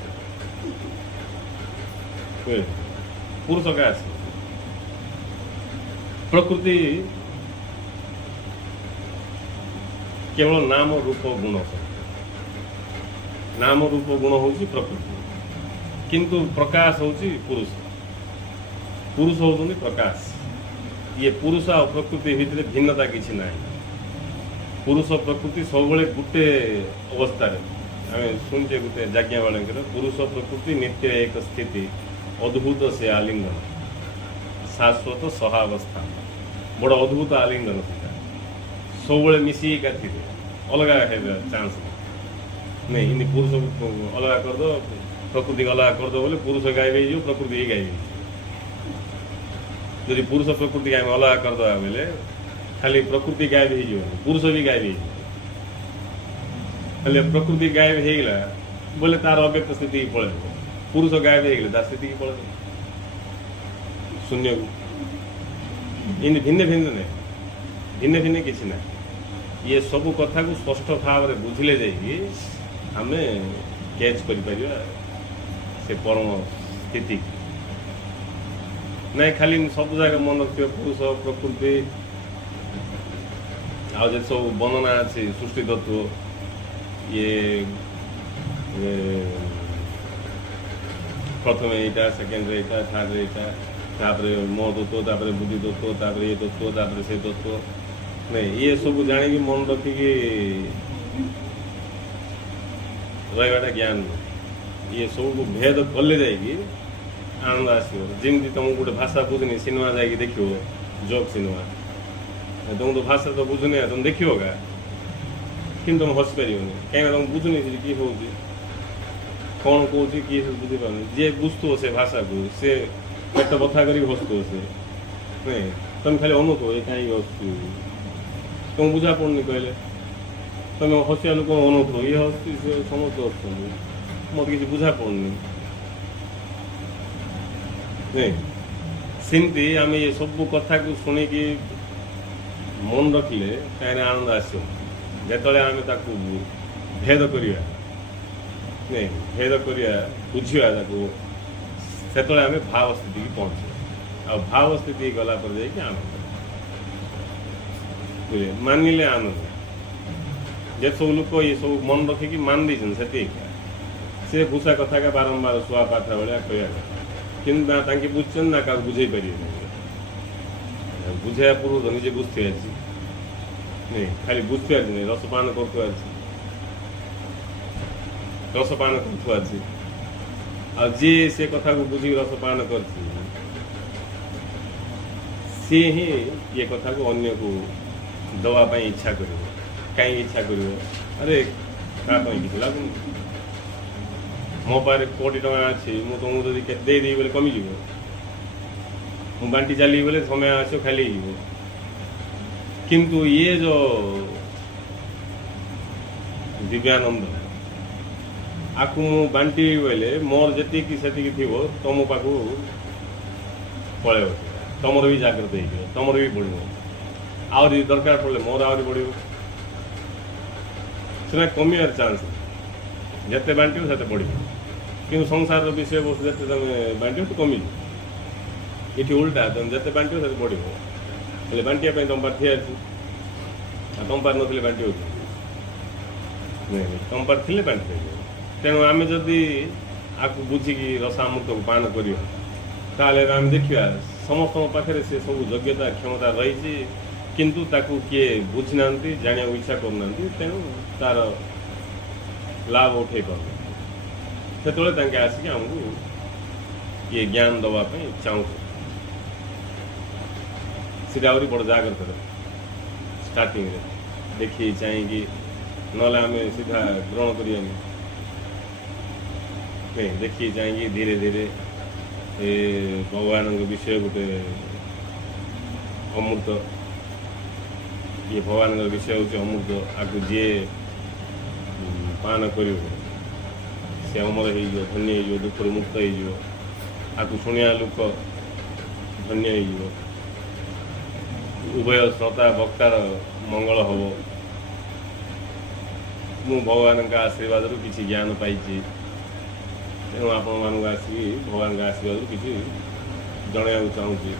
पुरुष का আছে प्रकृति केवल नाम रूप गुण नाम रूप गुण हूँ प्रकृति किंतु प्रकाश हूँ पुरुष पुरुष होती प्रकाश ये पुरुष आ प्रकृति भितर भिन्नता किसी ना पुरुष प्रकृति सब गोटे अवस्था आम शुणे गोटे जाज्ञावाल पुरुष प्रकृति नित्य एक स्थिति अद्भुत से आलिंगन शाश्वत सहावस्था बड़ अद्भुत आलिंगन से सब मिसिका थे अलग चांस नहीं इन पुरुष अलग करद प्रकृति अलग करद बोले पुरुष गायब हो प्रकृति ही गायब जब पुरुष प्रकृति आम अलग करदे बोले खाली प्रकृति गायब हो पुरुष भी गायब हो प्रकृति गायब होगा बोले तार अव्यक्त स्थिति की पड़े पुरुष गायब होगा तार स्थिति की पड़े शून्य को इन भिन्न भिन्न नहीं भिन्न भिन्न किसी ना ये सब कथा को स्पष्ट भाव में बुझिले जाइए आम कैच कर से परम स्थिति नहीं खाली सब जगह मन रख पुरुष प्रकृति आज सब वर्णना अच्छी सृष्टि तत्व ये प्रथम यहाँ सेकेंड यहाँ थर्ड यहाँ मो तत्व बुद्धि तत्व ये तत्व से तत्व नहीं ये सब जाणी मन रखिकी रहा ज्ञान ये सब को भेद कले जाएगी आनंद आसो जमी तुमको गोटे भाषा बुझुनी सिनेमा जाकि देख जोक सिनेमा तुम तो भाषा तो बुझुनी तुम देखा कि तुम हसी पार कहीं तुम बुझुनी कि हूँ कौन कौन किए बुझीपार जे बुझत से भाषा को से पेट बथा कर हसुव से नहीं तुम खाली अनुथो ये कहीं हसु तुम बुझा पड़नी कहले तुम हसिया लोक अनुथो ये हसी समस्त हस मत किसी बुझा पड़नी नहीं सेमती आम ये सब कथा को शुणिकी मन रखिले कहीं आनंद आसो जिते आम भेद करिया नहीं भेद करिया बुझिया से आम भाव स्थिति की पहुँचे आ भाव स्थिति गला पर जाइए आनंद मानिले आनंद जे सब लोक ये सब मन रखिकी मान दीन से भूषा कथा का बारंबार शुआ पाथा भाया कह कि बुझे ना क्या बुझे पारे बुझाया पूर्व तो निजे बुझते नहीं खाली बुझते नहीं रसपान करते रसपान करते आ जे से कथा को बुझी रसपान कर सी ही ये कथा को अन्य को दवाई इच्छा कर कहीं इच्छा कर अरे क्या किसी लगुन मो पारे 1 कोटी टका अच्छी मुझे तुमको जब देदेवी बोले कमिज मुझे बांटी चली बोले समय आस खाली किंतु ये जो दिव्यानंद आपको मु बांटी बोले मोर जी से थी तुम पाक पलैब तुम भी जागृत हो तुम भी बढ़ो आहरी दरकार पड़े मोर आहरी बढ़ से कमियार चान्स जिते बांट से बढ़ कि संसार विषय वस्तु जिते तुम बांट तो कमी ये उल्टा तुम जिते बांट से बढ़ बांटा तुम पार थी तुम पार नी बांट नहीं तुम पार थी बांट तेणु आम जदि आपको बुझिकी रसामृत को पान कर आम देखा समस्त पाखे से सब योग्यता क्षमता रही किंतु ताकू किए बुझी ना जाना इच्छा करना तेणु तार लाभ उठे पार से आसिक आमको ये ज्ञान दवाई चाहूँ सीधा आहरी बड़ जाग्रत स्टार्टिंग देखिए चाहिए ना आम सीधा ग्रहण करिए नहीं देखिए चाहिए धीरे धीरे भगवान विषय गोटे अमृत ये भगवान विषय हूँ अमृत आपको जी पान कर से अमर हो धन्य हो दुख मुक्त हो आपको शुणिया लोक धन्य हो उभय श्रोता वक्तार मंगल हम भगवान का आशीर्वाद किसी ज्ञान पाई ତେଣୁ ଆପଣମାନଙ୍କୁ ଆସିକି ଭଗବାନଙ୍କ ଆଶୀର୍ବାଦରୁ କିଛି ଜଣାଇବାକୁ ଚାହୁଁଛି।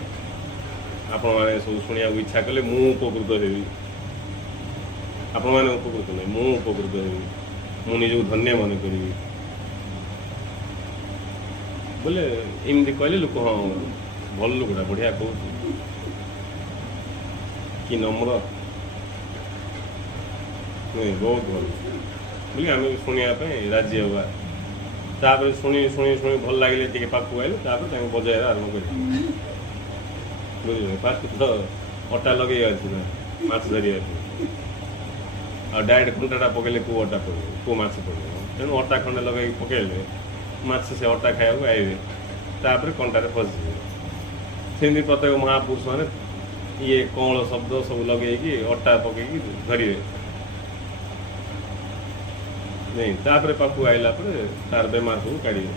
ଆପଣମାନେ ସବୁ ଶୁଣିବାକୁ ଇଚ୍ଛା କଲେ ମୁଁ ଉପକୃତ ହେବି। ଆପଣମାନେ ଉପକୃତ ନାହିଁ, ମୁଁ ଉପକୃତ ହେବି, ମୁଁ ନିଜକୁ ଧନ୍ୟ ମନେ କରିବି ବୋଲେ ଏମିତି କହିଲେ ଲୋକ ହଁ ଭଲ ଲୋକଟା ବଢ଼ିଆ କହୁଛି, କି ନମ୍ର, ନୁହେଁ ବହୁତ ଭଲ ବୋଲି ଆମେ ଶୁଣିବା ପାଇଁ ରାଜି ହେବା। ତାପରେ ଶୁଣି ଶୁଣି ଶୁଣି ଭଲ ଲାଗିଲେ ଟିକେ ପାଖକୁ ଆଇଲେ ତାପରେ ତାଙ୍କୁ ବଜାଇବା ଆରମ୍ଭ କରିବେ। ବୁଝିଲେ, ଫାଷ୍ଟ ତ ଅଟା ଲଗେଇବା ଅଛି ନା ମାଛ ଧରିବା ପାଇଁ, ଆଉ ଡାଇରେକ୍ଟ କଣ୍ଟାଟା ପକେଇଲେ କେଉଁ ଅଟା ପଡ଼ିବ, କେଉଁ ମାଛ ପଡ଼ିବ। ତେଣୁ ଅଟା ଖଣ୍ଡେ ଲଗେଇକି ପକେଇଲେ ମାଛ ସେ ଅଟା ଖାଇବାକୁ ଆଇବେ, ତାପରେ କଣ୍ଟାରେ ଫସିଯିବେ। ସେମିତି ପ୍ରତ୍ୟେକ ମହାପୁରୁଷ ମାନେ ଇଏ କଅଁଳ ଶବ୍ଦ ସବୁ ଲଗେଇକି ଅଟା ପକେଇକି ଧରିବେ ନାଇଁ, ତାପରେ ପାଖକୁ ଆଇଲା ପରେ ତାର ବେମାର ସବୁ କାଢ଼ିବେ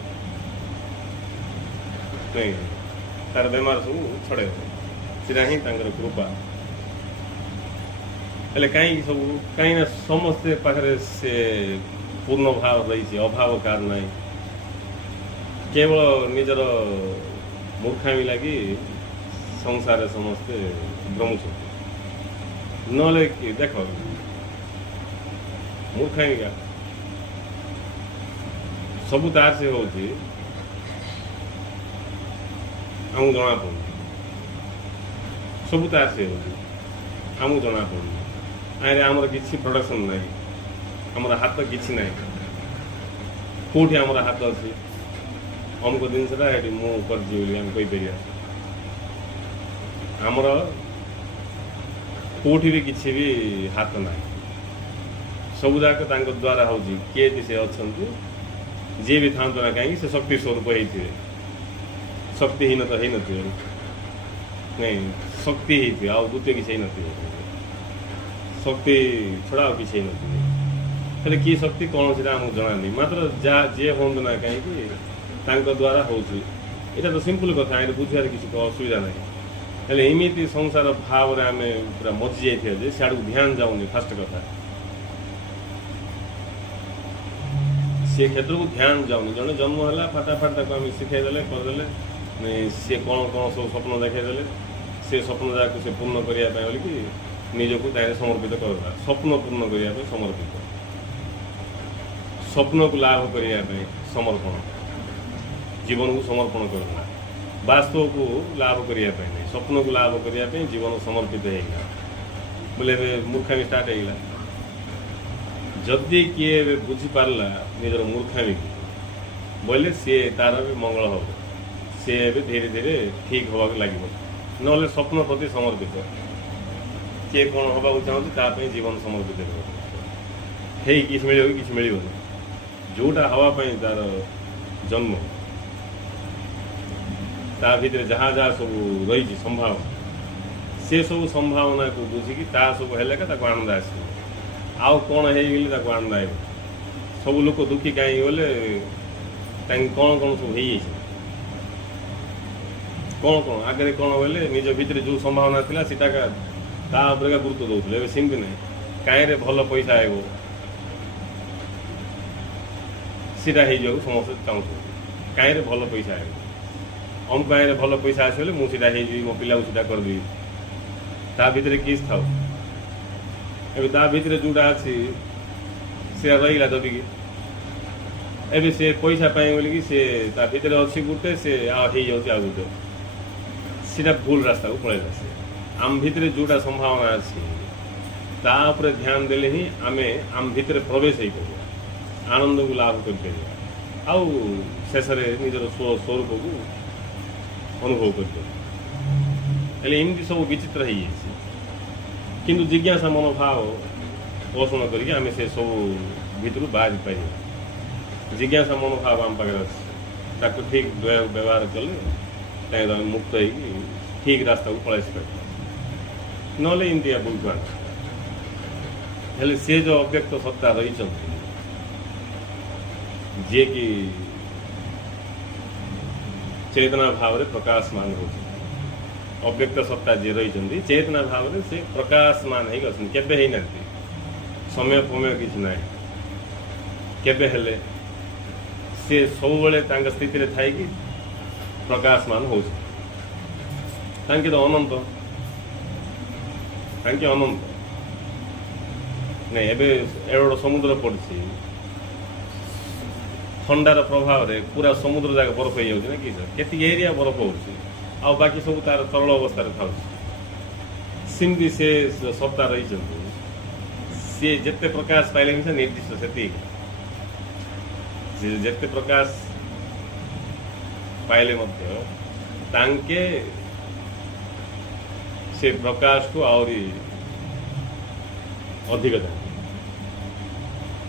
ନାଇଁ, ତାର ବେମାର ସବୁ ଛଡ଼େଇବେ। ସେଟା ହିଁ ତାଙ୍କର କୃପା। ହେଲେ କାହିଁକି ସବୁ, କାହିଁକିନା ସମସ୍ତେ ପାଖରେ ସେ ପୂର୍ଣ୍ଣ ଭାବ ରହିଛି, ଅଭାବ କାହାର ନାହିଁ। କେବଳ ନିଜର ମୂର୍ଖାମି ଲାଗି ସଂସାରରେ ସମସ୍ତେ ଭ୍ରମୁଛନ୍ତି। ନହେଲେ କି ଦେଖ ମୂର୍ଖାମିକା ସବୁ ତାର ସେ ହେଉଛି ଆମକୁ ଜଣାପଡ଼ୁନି, ସବୁ ତାର ସେ ହେଉଛି ଆମକୁ ଜଣାପଡ଼ୁନି। ଆରେ ଆମର କିଛି ପ୍ରଡକ୍ସନ୍ ନାହିଁ, ଆମର ହାତ କିଛି ନାହିଁ। କେଉଁଠି ଆମର ହାତ ଅଛି, ଅମୁକ ଜିନିଷଟା ଏଠି ମୁଁ କରିଛି ବୋଲି ଆମେ କହିପାରିବା। ଆମର କେଉଁଠି ବି କିଛି ବି ହାତ ନାହିଁ, ସବୁଯାକ ତାଙ୍କ ଦ୍ୱାରା ହେଉଛି। କିଏ ବି ସେ ଅଛନ୍ତି, ଯିଏ ବି ଥାଆନ୍ତୁ ନା କାହିଁକି ସେ ଶକ୍ତି ସ୍ୱରୂପ ହେଇଥିବେ, ଶକ୍ତିହୀନ ତ ହେଇନଥିବେ ନାଇଁ, ଶକ୍ତି ହେଇଥିବେ, ଆଉ ଦ୍ୱିତୀୟ କିଛି ହେଇନଥିବେ, ଶକ୍ତି ଛଡ଼ା ଆଉ କିଛି ହେଇନଥିବେ। ହେଲେ କି ଶକ୍ତି କ'ଣ ସେଟା ଆମକୁ ଜଣାନି, ମାତ୍ର ଯାହା ଯିଏ ହୁଅନ୍ତୁ ନା କାହିଁକି ତାଙ୍କ ଦ୍ୱାରା ହେଉଛି। ଏଇଟା ତ ସିମ୍ପଲ୍ କଥା, ଏଇଟା ବୁଝିବାରେ କିଛି ଅସୁବିଧା ନାହିଁ। ହେଲେ ଏମିତି ସଂସାର ଭାବରେ ଆମେ ପୁରା ମଜି ଯାଇଥିବା ଯେ ସିଆଡ଼କୁ ଧ୍ୟାନ ଯାଉନି। ଫାଷ୍ଟ କଥା ସେ କ୍ଷେତ୍ରକୁ ଧ୍ୟାନ ଯାଉନି। ଜଣେ ଜନ୍ମ ହେଲା ଫାଟାଫାଟ ତାକୁ ଆମେ ଶିଖାଇଦେଲେ, କରିଦେଲେ, ସିଏ କ'ଣ କ'ଣ ସବୁ ସ୍ୱପ୍ନ ଦେଖାଇଦେଲେ, ସେ ସ୍ୱପ୍ନ ଯାହାକୁ ସେ ପୂର୍ଣ୍ଣ କରିବା ପାଇଁ ବୋଲିକି ନିଜକୁ ତାହିଁରେ ସମର୍ପିତ କରିଦେଲା। ସ୍ୱପ୍ନ ପୂର୍ଣ୍ଣ କରିବା ପାଇଁ ସମର୍ପିତ, ସ୍ୱପ୍ନକୁ ଲାଭ କରିବା ପାଇଁ ସମର୍ପଣ, ଜୀବନକୁ ସମର୍ପଣ କରିଦେଲା। ବାସ୍ତବକୁ ଲାଭ କରିବା ପାଇଁ ନାହିଁ, ସ୍ୱପ୍ନକୁ ଲାଭ କରିବା ପାଇଁ ଜୀବନ ସମର୍ପିତ ହେଇଗଲା ବୋଲେ ଏବେ ମୂର୍ଖାମି ଷ୍ଟାର୍ଟ ହେଇଗଲା। ଯଦି କିଏ ଏବେ ବୁଝିପାରିଲା ନିଜର ମୂର୍ଖାମିକୁ ବୋଇଲେ ସିଏ ତାର ବି ମଙ୍ଗଳ ହେବ, ସିଏ ଏବେ ଧୀରେ ଧୀରେ ଠିକ୍ ହେବାକୁ ଲାଗିବ। ନହେଲେ ସ୍ୱପ୍ନ ପ୍ରତି ସମର୍ପିତ, କିଏ କ'ଣ ହେବାକୁ ଚାହୁଁଛି ତା ପାଇଁ ଜୀବନ ସମର୍ପିତ ହେବ, ହେଇ କିଛି ମିଳିବ କି କିଛି ମିଳିବନି। ଯେଉଁଟା ହେବା ପାଇଁ ତାର ଜନ୍ମ, ତା ଭିତରେ ଯାହା ଯାହା ସବୁ ରହିଛି ସମ୍ଭାବନା, ସେ ସବୁ ସମ୍ଭାବନାକୁ ବୁଝିକି ତା ସବୁ ହେଲେ ତାକୁ ଆନନ୍ଦ ଆସିବ। ଆଉ କ'ଣ ହେଇଗଲେ ତାକୁ ଆନନ୍ଦ ଆସିବ। ସବୁ ଲୋକ ଦୁଃଖୀ କାହିଁକି ଗଲେ ତାଙ୍କୁ କ'ଣ କ'ଣ ସବୁ ହେଇଯାଇଛି, କ'ଣ କ'ଣ ଆଗରେ କ'ଣ ବୋଇଲେ ନିଜ ଭିତରେ ଯେଉଁ ସମ୍ଭାବନା ଥିଲା ସେଟା ତା ଉପରେ ଗୁରୁତ୍ୱ ଦେଉଥିଲେ। ଏବେ ସେମିତି ନାହିଁ, କାହିଁରେ ଭଲ ପଇସା ଆସିବ ସେଟା ହେଇଯିବାକୁ ସମସ୍ତେ ଚାହୁଁଛନ୍ତି। କାହିଁରେ ଭଲ ପଇସା ଆସିବ, ଅମୁକ କାହିଁରେ ଭଲ ପଇସା ଆସିଲେ ମୁଁ ସେଇଟା ହେଇଯିବି, ମୋ ପିଲାକୁ ସେଇଟା କରିଦେବି। ତା ଭିତରେ କିସ୍ ଥାଉ, ଏବେ ତା ଭିତରେ ଯେଉଁଟା ଅଛି ସେଟା ରହିଲା ଦବିକି। ଏବେ ସେ ପଇସା ପାଇଁ ବୋଲିକି ସେ ତା ଭିତରେ ଅଛି ଗୋଟେ, ସେ ଆଉ ହେଇଯାଉଛି ଆଉ ଗୋଟେ, ସେଟା ଭୁଲ ରାସ୍ତାକୁ ପଳେଇଲା। ସେ ଆମ ଭିତରେ ଯେଉଁଟା ସମ୍ଭାବନା ଅଛି ତା ଉପରେ ଧ୍ୟାନ ଦେଲେ ହିଁ ଆମେ ଆମ ଭିତରେ ପ୍ରବେଶ ହେଇପାରିବା, ଆନନ୍ଦକୁ ଲାଭ କରିପାରିବା, ଆଉ ଶେଷରେ ନିଜର ସ୍ୱରୂପକୁ ଅନୁଭବ କରିପାରିବା। ହେଲେ ଏମିତି ସବୁ ବିଚିତ୍ର ହେଇଯାଇଛି। କିନ୍ତୁ ଜିଜ୍ଞାସା ମନୋଭାବ ପୋଷଣ କରିକି ଆମେ ସେ ସବୁ ଭିତରୁ ବାହାରି ପାରିବା। ଜିଜ୍ଞାସା ମନୋଭାବ ଆମ ପାଖରେ ଅଛି, ତାକୁ ଠିକ୍ ବ୍ୟବହାର କଲେ ତାକୁ ଆମେ ମୁକ୍ତ ହେଇକି ଠିକ୍ ରାସ୍ତାକୁ ପଳାଇ ଆସିପାରିବା। ନହେଲେ ଏମିତିଆ ବୁଲୁଆ। ହେଲେ ସେ ଯେଉଁ ଅବ୍ୟକ୍ତ ସତ୍ତା ରହିଛନ୍ତି, ଯିଏକି ଚେତନା ଭାବରେ ପ୍ରକାଶମାନ ହେଉଛନ୍ତି, ଅବ୍ୟକ୍ତ ସତ୍ତା ଯିଏ ରହିଛନ୍ତି ଚେତନା ଭାବରେ ସେ ପ୍ରକାଶମାନ ହେଇକି ଅଛନ୍ତି, କେବେ ହେଇନାହାନ୍ତି। ସମୟ ଫମୟ କିଛି ନାହିଁ, କେବେ ହେଲେ सी सब स्थिति थाई कि प्रकाशमान हो तो अनंत तांके अनंत नहीं एवं गोटे समुद्र पड़ी ठंडार प्रभाव रे पूरा समुद्र जाक बरफ हो जाऊँ ना कि एरिया बरफ हो बाकी सब तार तरल अवस्था था सिमती से सत्ता रही सी जिते प्रकाश पाइले भी निर्दिष्ट से जिते प्रकाश पाइले तांके से प्रकाश को आहरी अधिक जाने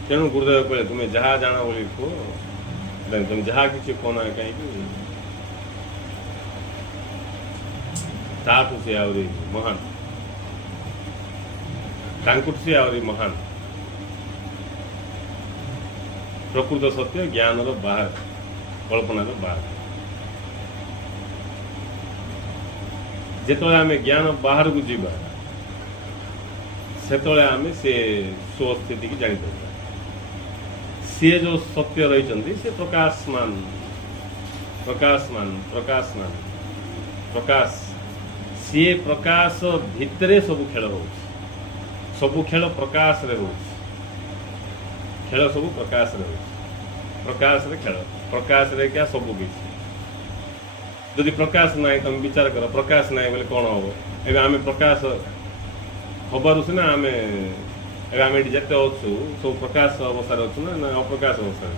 तेणु गुरुदेव कहले तुम्हें जहाँ जाना बोली कह तुम जहाँ किसी कहना कहीं ताठू से आहरी महान तांकुट से आहरी महान प्रकृत सत्य ज्ञान बाहर कल्पना बाहर जिते आम ज्ञान बाहर को जीवा से स्वस्थिति की जापर सी जो सत्य रही से प्रकाशमान प्रकाशमान प्रकाशमान प्रकाश सी प्रकाश भितरे सब खेल हो सब खेल प्रकाश रे हो खेल सब प्रकाश रे हो प्रकाश रे खेल प्रकाश रे क्या सब किसी जदि प्रकाश ना तुम विचार कर प्रकाश ना बोले कौन हम एवं आम प्रकाश हबार सीना आम आम जिते अच्छु सब प्रकाश अवस्था अच्छु ना अप्रकाश अवस्था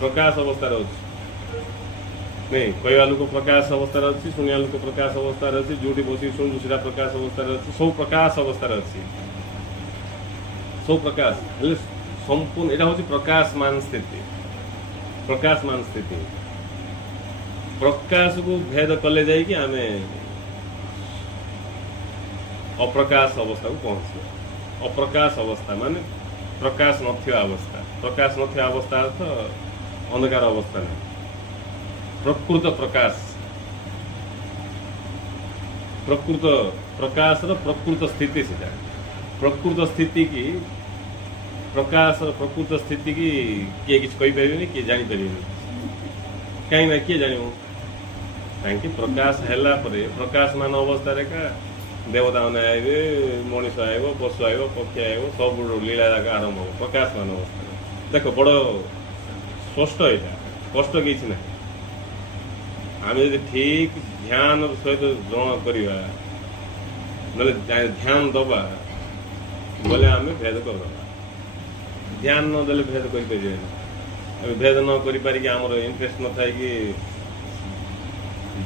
प्रकाश अवस्था नहीं कहवा लोक प्रकाश अवस्था अच्छी शुणिया लोक प्रकाश अवस्था अच्छी जोटी बस शुणु सीटा प्रकाश अवस्था अच्छी सब प्रकाश अवस्था अच्छी सब प्रकाश संपूर्ण यहाँ हूँ प्रकाशमान स्थिति प्रकाशमान स्थिति प्रकाश को भेद कले जाइए आम अप्रकाश अवस्था को पहुँचे अप्रकाश अवस्था माने प्रकाश नथिया अवस्था प्रकाश नथिया अवस्था अर्थ अंधकार अवस्था नहीं प्रकृत प्रकाश प्रकृत प्रकाश प्रकृत स्थिति से प्रकृत स्थिति की प्रकाश प्रकृत स्थिति की किए किसी कहीपर किए जापर कहीं किए जान कहीं प्रकाश है प्रकाशमान अवस्था का देवता मैंने आए मनीष आए पशु आए पक्षी आए सब लीला जाक आरंभ हो प्रकाशमान अवस्था देख बड़ स्पष्ट यहाँ कष्ट किसी ना आम जो ठीक ध्यान सहित ग्रहण करवा ना ध्यान दबा बोले आम भेद कर ध्यान नदेले भेद कर भेद न कर आमर इंटरेस्ट न था कि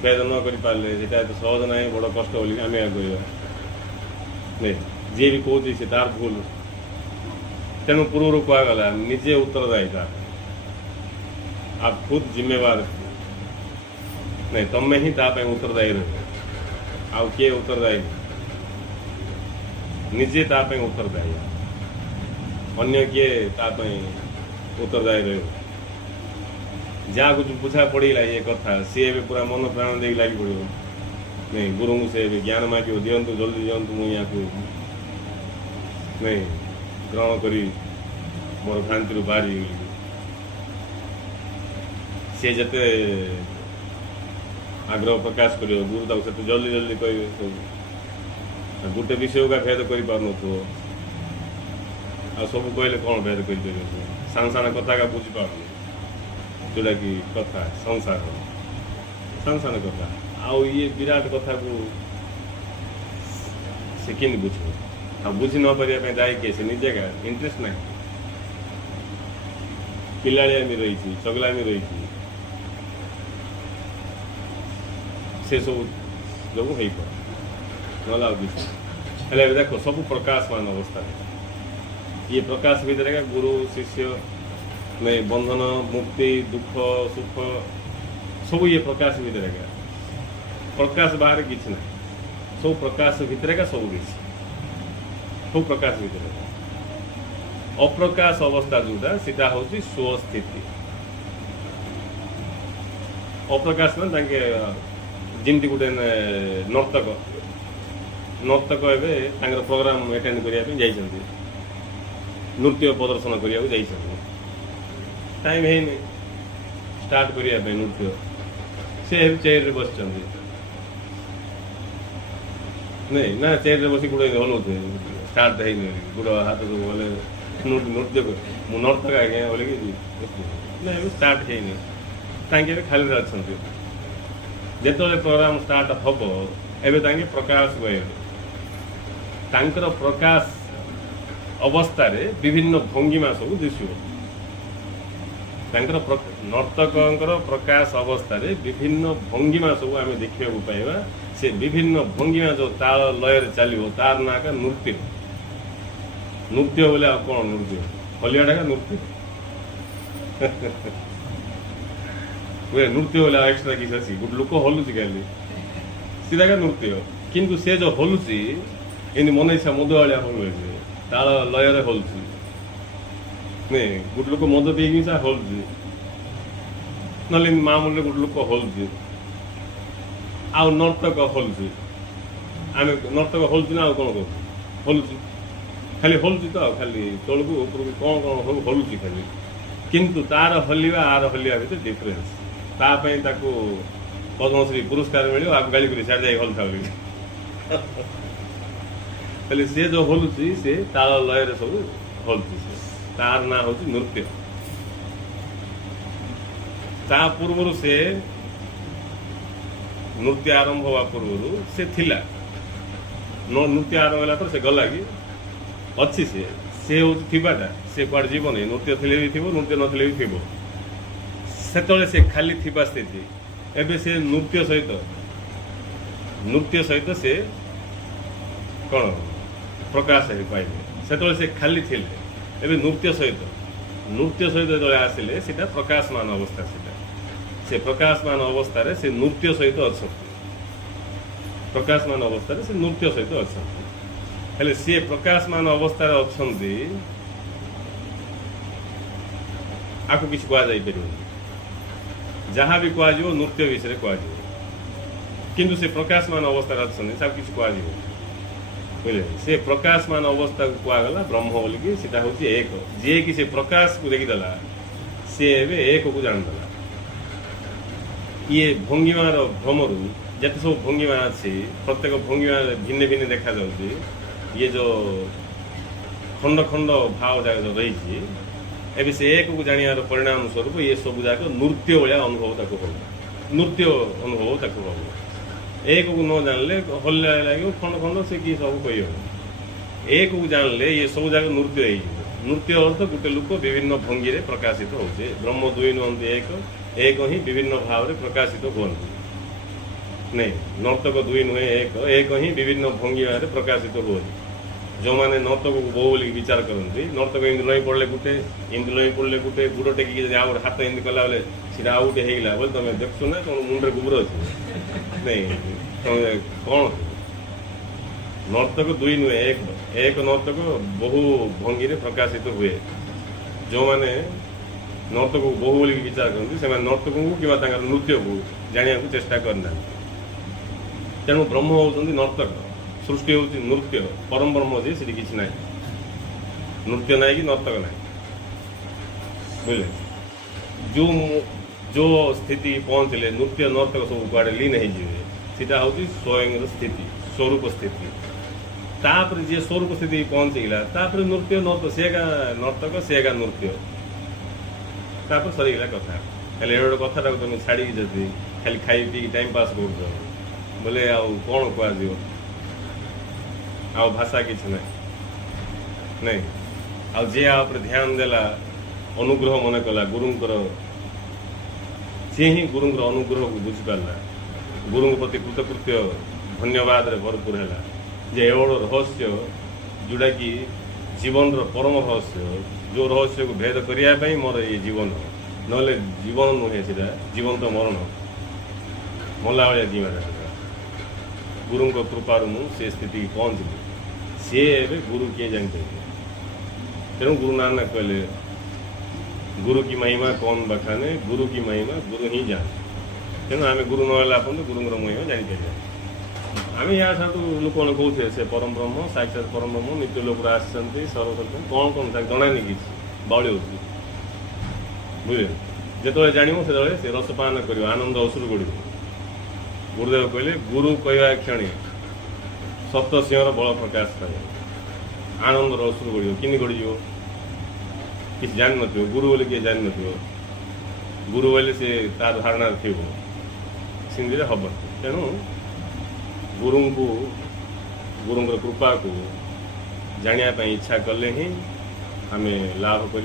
भेद न कर पारे से सहज ना बड़ कष्ट बोलिक आम या नहीं जी भी कौन से तार भूल तेणु पूर्व कहगला निजे उत्तरदायिता आप खुद जिम्मेवार नहीं तमें ही ताप उत्तरदायी रहे आउ किए उत्तरदायी निजे ताप उत्तरदायी अन्य किए ताप उत्तरदायी रहे जहाँ कुछ बुझा पड़ा ये कथा सी भी पूरा मन प्राण दे लगी पड़ो नहीं गुरु से भी ज्ञान माग दिंतु जल्दी दिंतु मुझे यहाँ नहीं ग्रहण करी मोर भ्रांति बाहरी सी जते आग्रह प्रकाश कर गुरु तक से जल्दी जल्दी कहे गोटे विषय का भेद कर पार सब कहले कौन भेद कर साण साण कथा का बुझी पार जोटा कि कथा संसार साण साण कथा आउ ये विराट कथा को से कि बुझ बुझी न पारे दायी किए से निजे का इंटरेस्ट ना पिलाड़ियामी रही चगलामी रही से सब जो हो पाला ना देख सब प्रकाशमान अवस्था ये प्रकाश भीतर का गुरु शिष्य नहीं बंधन मुक्ति दुख सुख सब ये प्रकाश भीतर का प्रकाश बाहर किसी ना सब प्रकाश भीतर का सब किसी सब प्रकाश भीतर का अप्रकाश अवस्था जोटा सीटा हूँ स्वस्थिति अप्रकाश ना जमी गोटे नर्तक नर्तक एवं प्रोग्राम एटेंड करने नृत्य प्रदर्शन करने टाइम है नहीं स्टार्ट करने नृत्य से चेयर बस नहीं ना चेयर बस गोड़ हलौ स्टार्ट है गोड़ हाथ सब बोले नृत्य मु नर्तक आज्ञा बोले कि नहीं स्टार्ट है खाली अच्छा जो प्रोग्राम स्टार्ट हम एवं प्रकाश गए प्रकाश अवस्था विभिन्न भंगिमा सब दिशो नर्तक प्रकाश अवस्था विभिन्न भंगिमा सब आम देखा पाइबा से विभिन्न भंगिमा जो ताल लय चलो तार ना का नृत्य नृत्य बोले कौन नृत्य हलियाटा का नृत्य नृत्य बोले एक्स्ट्रा किसी अच्छी गोटे लोक हलुची खाली सीधा का नृत्य किंतु से जो हलुची इन मन इच्छा मद भाया हलुए ताल लय हलुची नहीं गोटे लोक मद पी हलुची ना मामूली गोटे लोक हलुची आउ नर्तक हलुची आम नर्तक हलुची ना कौन कर हलुची खाली हलुची तो खाली तौक ऊपर कौन कौन सब हलुची खाली किंतु तार हलिया आर हलिया भीतर डिफरेन्स तापाई ताको पद्मश्री पुरस्कार मिले आप गाली कर सियाड़ जाए हलता खाली से जो हलुची से ताल लय सब हलुची से तार ना हूँ नृत्य ता पूर्व से नृत्य आरंभ हवा पूर्व से थिला नृत्य आरंभ होला से गला कि अच्छी से हूँ थीबाटा से कुआड जीव नहीं नृत्य थिले भी थी नृत्य नथिले भी थी सेतले से खाली थिबा स्थिति एबे से नृत्य सहित से कौन प्रकाश है पाइबे सेतले से खाली थिले एबे नृत्य सहित जो आसिले सीटा प्रकाशमान अवस्था से प्रकाशमान अवस्था से नृत्य सहित अच्छा प्रकाशमान अवस्था से नृत्य सहित अच्छा हेले सी प्रकाशमान अवस्था अच्छा आपको किसी कहुपर जहाँ भी कह नृत्य विषय कह किंतु से प्रकाशमान अवस्था अच्छा सब किसी कह बुझे से प्रकाशमान अवस्था को कहगला ब्रह्म बोलिकी सीटा हूँ एक जी कि से प्रकाश को देखीदेला सी एक को जानदेला ये भंगिमार भ्रमर जिते सब भंगिमा अच्छी प्रत्येक भंगिमा भिन्न भिन्न देखा जाऊँगी ये जो खंड खंड भाव जाक जो रही एवं से एक को जानार परिणाम स्वरूप ये सब जाक नृत्य भाया अनुभव तक हो नृत्य अनुभव तक हो एक को न जानले हल लगे खंड खंड से कि सब कही हो एक को जानले ये सब जाक नृत्य नृत्य अर्थ गोटे लोक विभिन्न भंगी में प्रकाशित होचे ब्रह्म दुई नुहति एक ही विभिन्न भाव में प्रकाशित हूँ नहीं नर्तक दुई नुहे एक ही विभिन्न भंगी में प्रकाशित हुए जो मैंने नर्तक को बहु बोल विचार करती नर्तक इंद लई पड़े गोटे इंद लई पड़े गोटे गुड़ टेक हाथ इंद कला बेले सीधा आउ गोटे होगा बोले तुम देखु ना तुम मुंडे गोबर अच्छे नहीं तुम कौन नर्तक दुई नुहे एक नर्तक बहु भंगी में प्रकाशित हुए जो मैंने नर्तक को बहु बोल विचार करती से नर्तक को कि नृत्य को जाना चेष्टा करना तेणु ब्रह्म होती नर्तक सृष्टि हूँ नृत्य परम ब्रह्म जी से किसी ना नृत्य ना कि नर्तक ना बुझे जो स्थिति पहुँचले नृत्य नर्तक सब कुआड़े लीन होटा हूँ स्वयं स्थिति स्वरूप स्थिति तापर जी स्वरूप स्थिति पहुँचीगला तापर नृत्य नर्तक सेगा नृत्य तापर सरीगला कथा खाली गोटे कथा तुम छाड़ी जदि खाली खाई पी टाइम पास कर बोले आउ कौन कह भाषा किसी ना नहीं आउ जे आप ध्यान देला अनुग्रह मन कला गुरुंकर सी ही गुरुंकर अनुग्रह को बुझीपारा गुरु प्रति कृतकृत्य धन्यवाद रे भरपूर है जे एवढ रहस्य जोटा कि जीवन परम रहस्य जो रहस्य को भेद करने मोर ये जीवन ना जीवन नुहे जीवन तो मरण मला भाया जीवन गुरु कृपार मुझे स्थिति की पहुँचली सी ए गुरु किए जानते तेणु गुरु नानक कहले गुरु की महिमा कौन बखाने गुरु की महिमा गुरु ही जाने तेणु आम गुरु ना तो गुरु महिमा जापर आम या लोक मैंने कहते से परम ब्रह्म साक्षात परम ब्रह्म नित्य लोक आसती सर्व कौन कौन जानानी कि बाउली होती बुझे जो जाणव से रसपान कर आनंद असुर गड़ गुरुदेव कहले गुरु कहवा क्षणी सप्त सिंहर बल प्रकाश पाए आनंद असुर गड़ कि गड़ कि जान न गुरु बोले किए जान न गुरु बोले से तार धारणा थी सिंधी हम तेणु गुरु को गुरु कृपा को जानापी इच्छा कले ही आम लाभ कर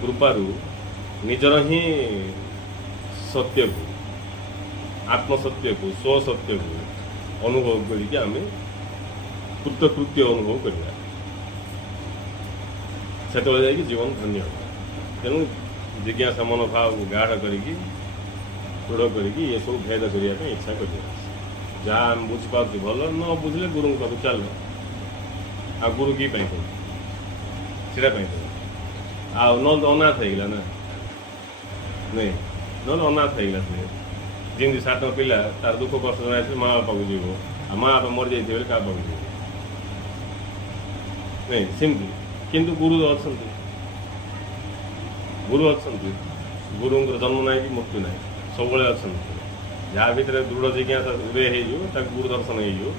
कृपारू निजर ही सत्य को आत्मसत्य को स्वसत्य को अनुभव करके आम कृतकृत्य अनुभव करवा से जीवन धन्य हो तेणु जिज्ञासा मनोभाव गाढ़ करिकी दृढ़ करिकी ये सब भेद करने इच्छा कर जहाँ आम बुझिपार भल न बुझे गुरु पाक चल आ गुरु की सीटा न तो अनाथ होगा ना नहीं ना अनाथ होगा से जमी 7 पिला तार दुख कष्ट जन माँ बापा को जीव आ माँ बापा मरी जाइए क्या पाक जीव नहीं सेमती किंतु गुरु अच्छा गुरु अच्छा गुरु जन्म ना कि मृत्यु ना सब अच्छा जहाँ भर दृढ़ जिज्ञासा उदय हो गुरु दर्शन हो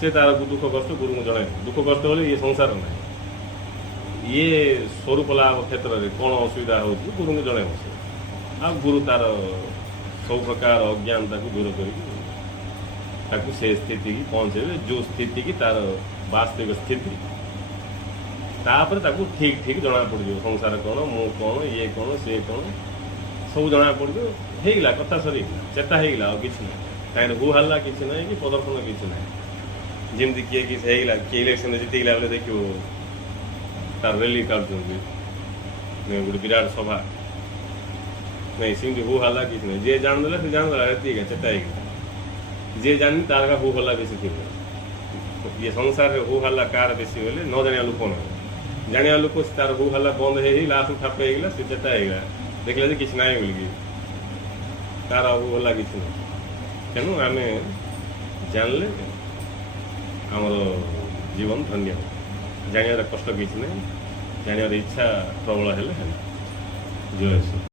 से तार दुख कष्ट गुरु को जन दुख कष्ट बोले ये संसार ना ये स्वरूप लाभ क्षेत्र में कौन असुविधा हो गुरु को जन आ गुरु तार सब प्रकार अज्ञानता को दूर कर से स्थिति की पहुँचे जो स्थिति की तार वास्तविक स्थिति तापर ताकू ठीक ठीक जना पड़ जाए संसार कौन मु कौन ये कौन से कौन सब जना पड़ जाए कथा सरी चेता होगा कि कहीं हु हल्ला कि ना कि प्रदर्शन कि ना जमी किए कि किए इलेक्शन जीतला बेले देख तार रैली काट गोटे विराट सभा नहीं सेमती हु हल्ला कि ना जे जानदेला से जानदेला ये चेता होगा जे जानी तार हु हल्ला बेसी थी ये संसार में हु हल्ला कार बेसी बोले न जाना लोक न जाना लोक तार हु हल्ला बंद हो लास्ट ठाप होगा से चेता होगा देखला कि ना बोलिकी तार हु हल्ला कि ना तेणु आम जानले आमर जीवन धन्य हो जानार कष्ट कि ना जानार इच्छा प्रबल है जय श्री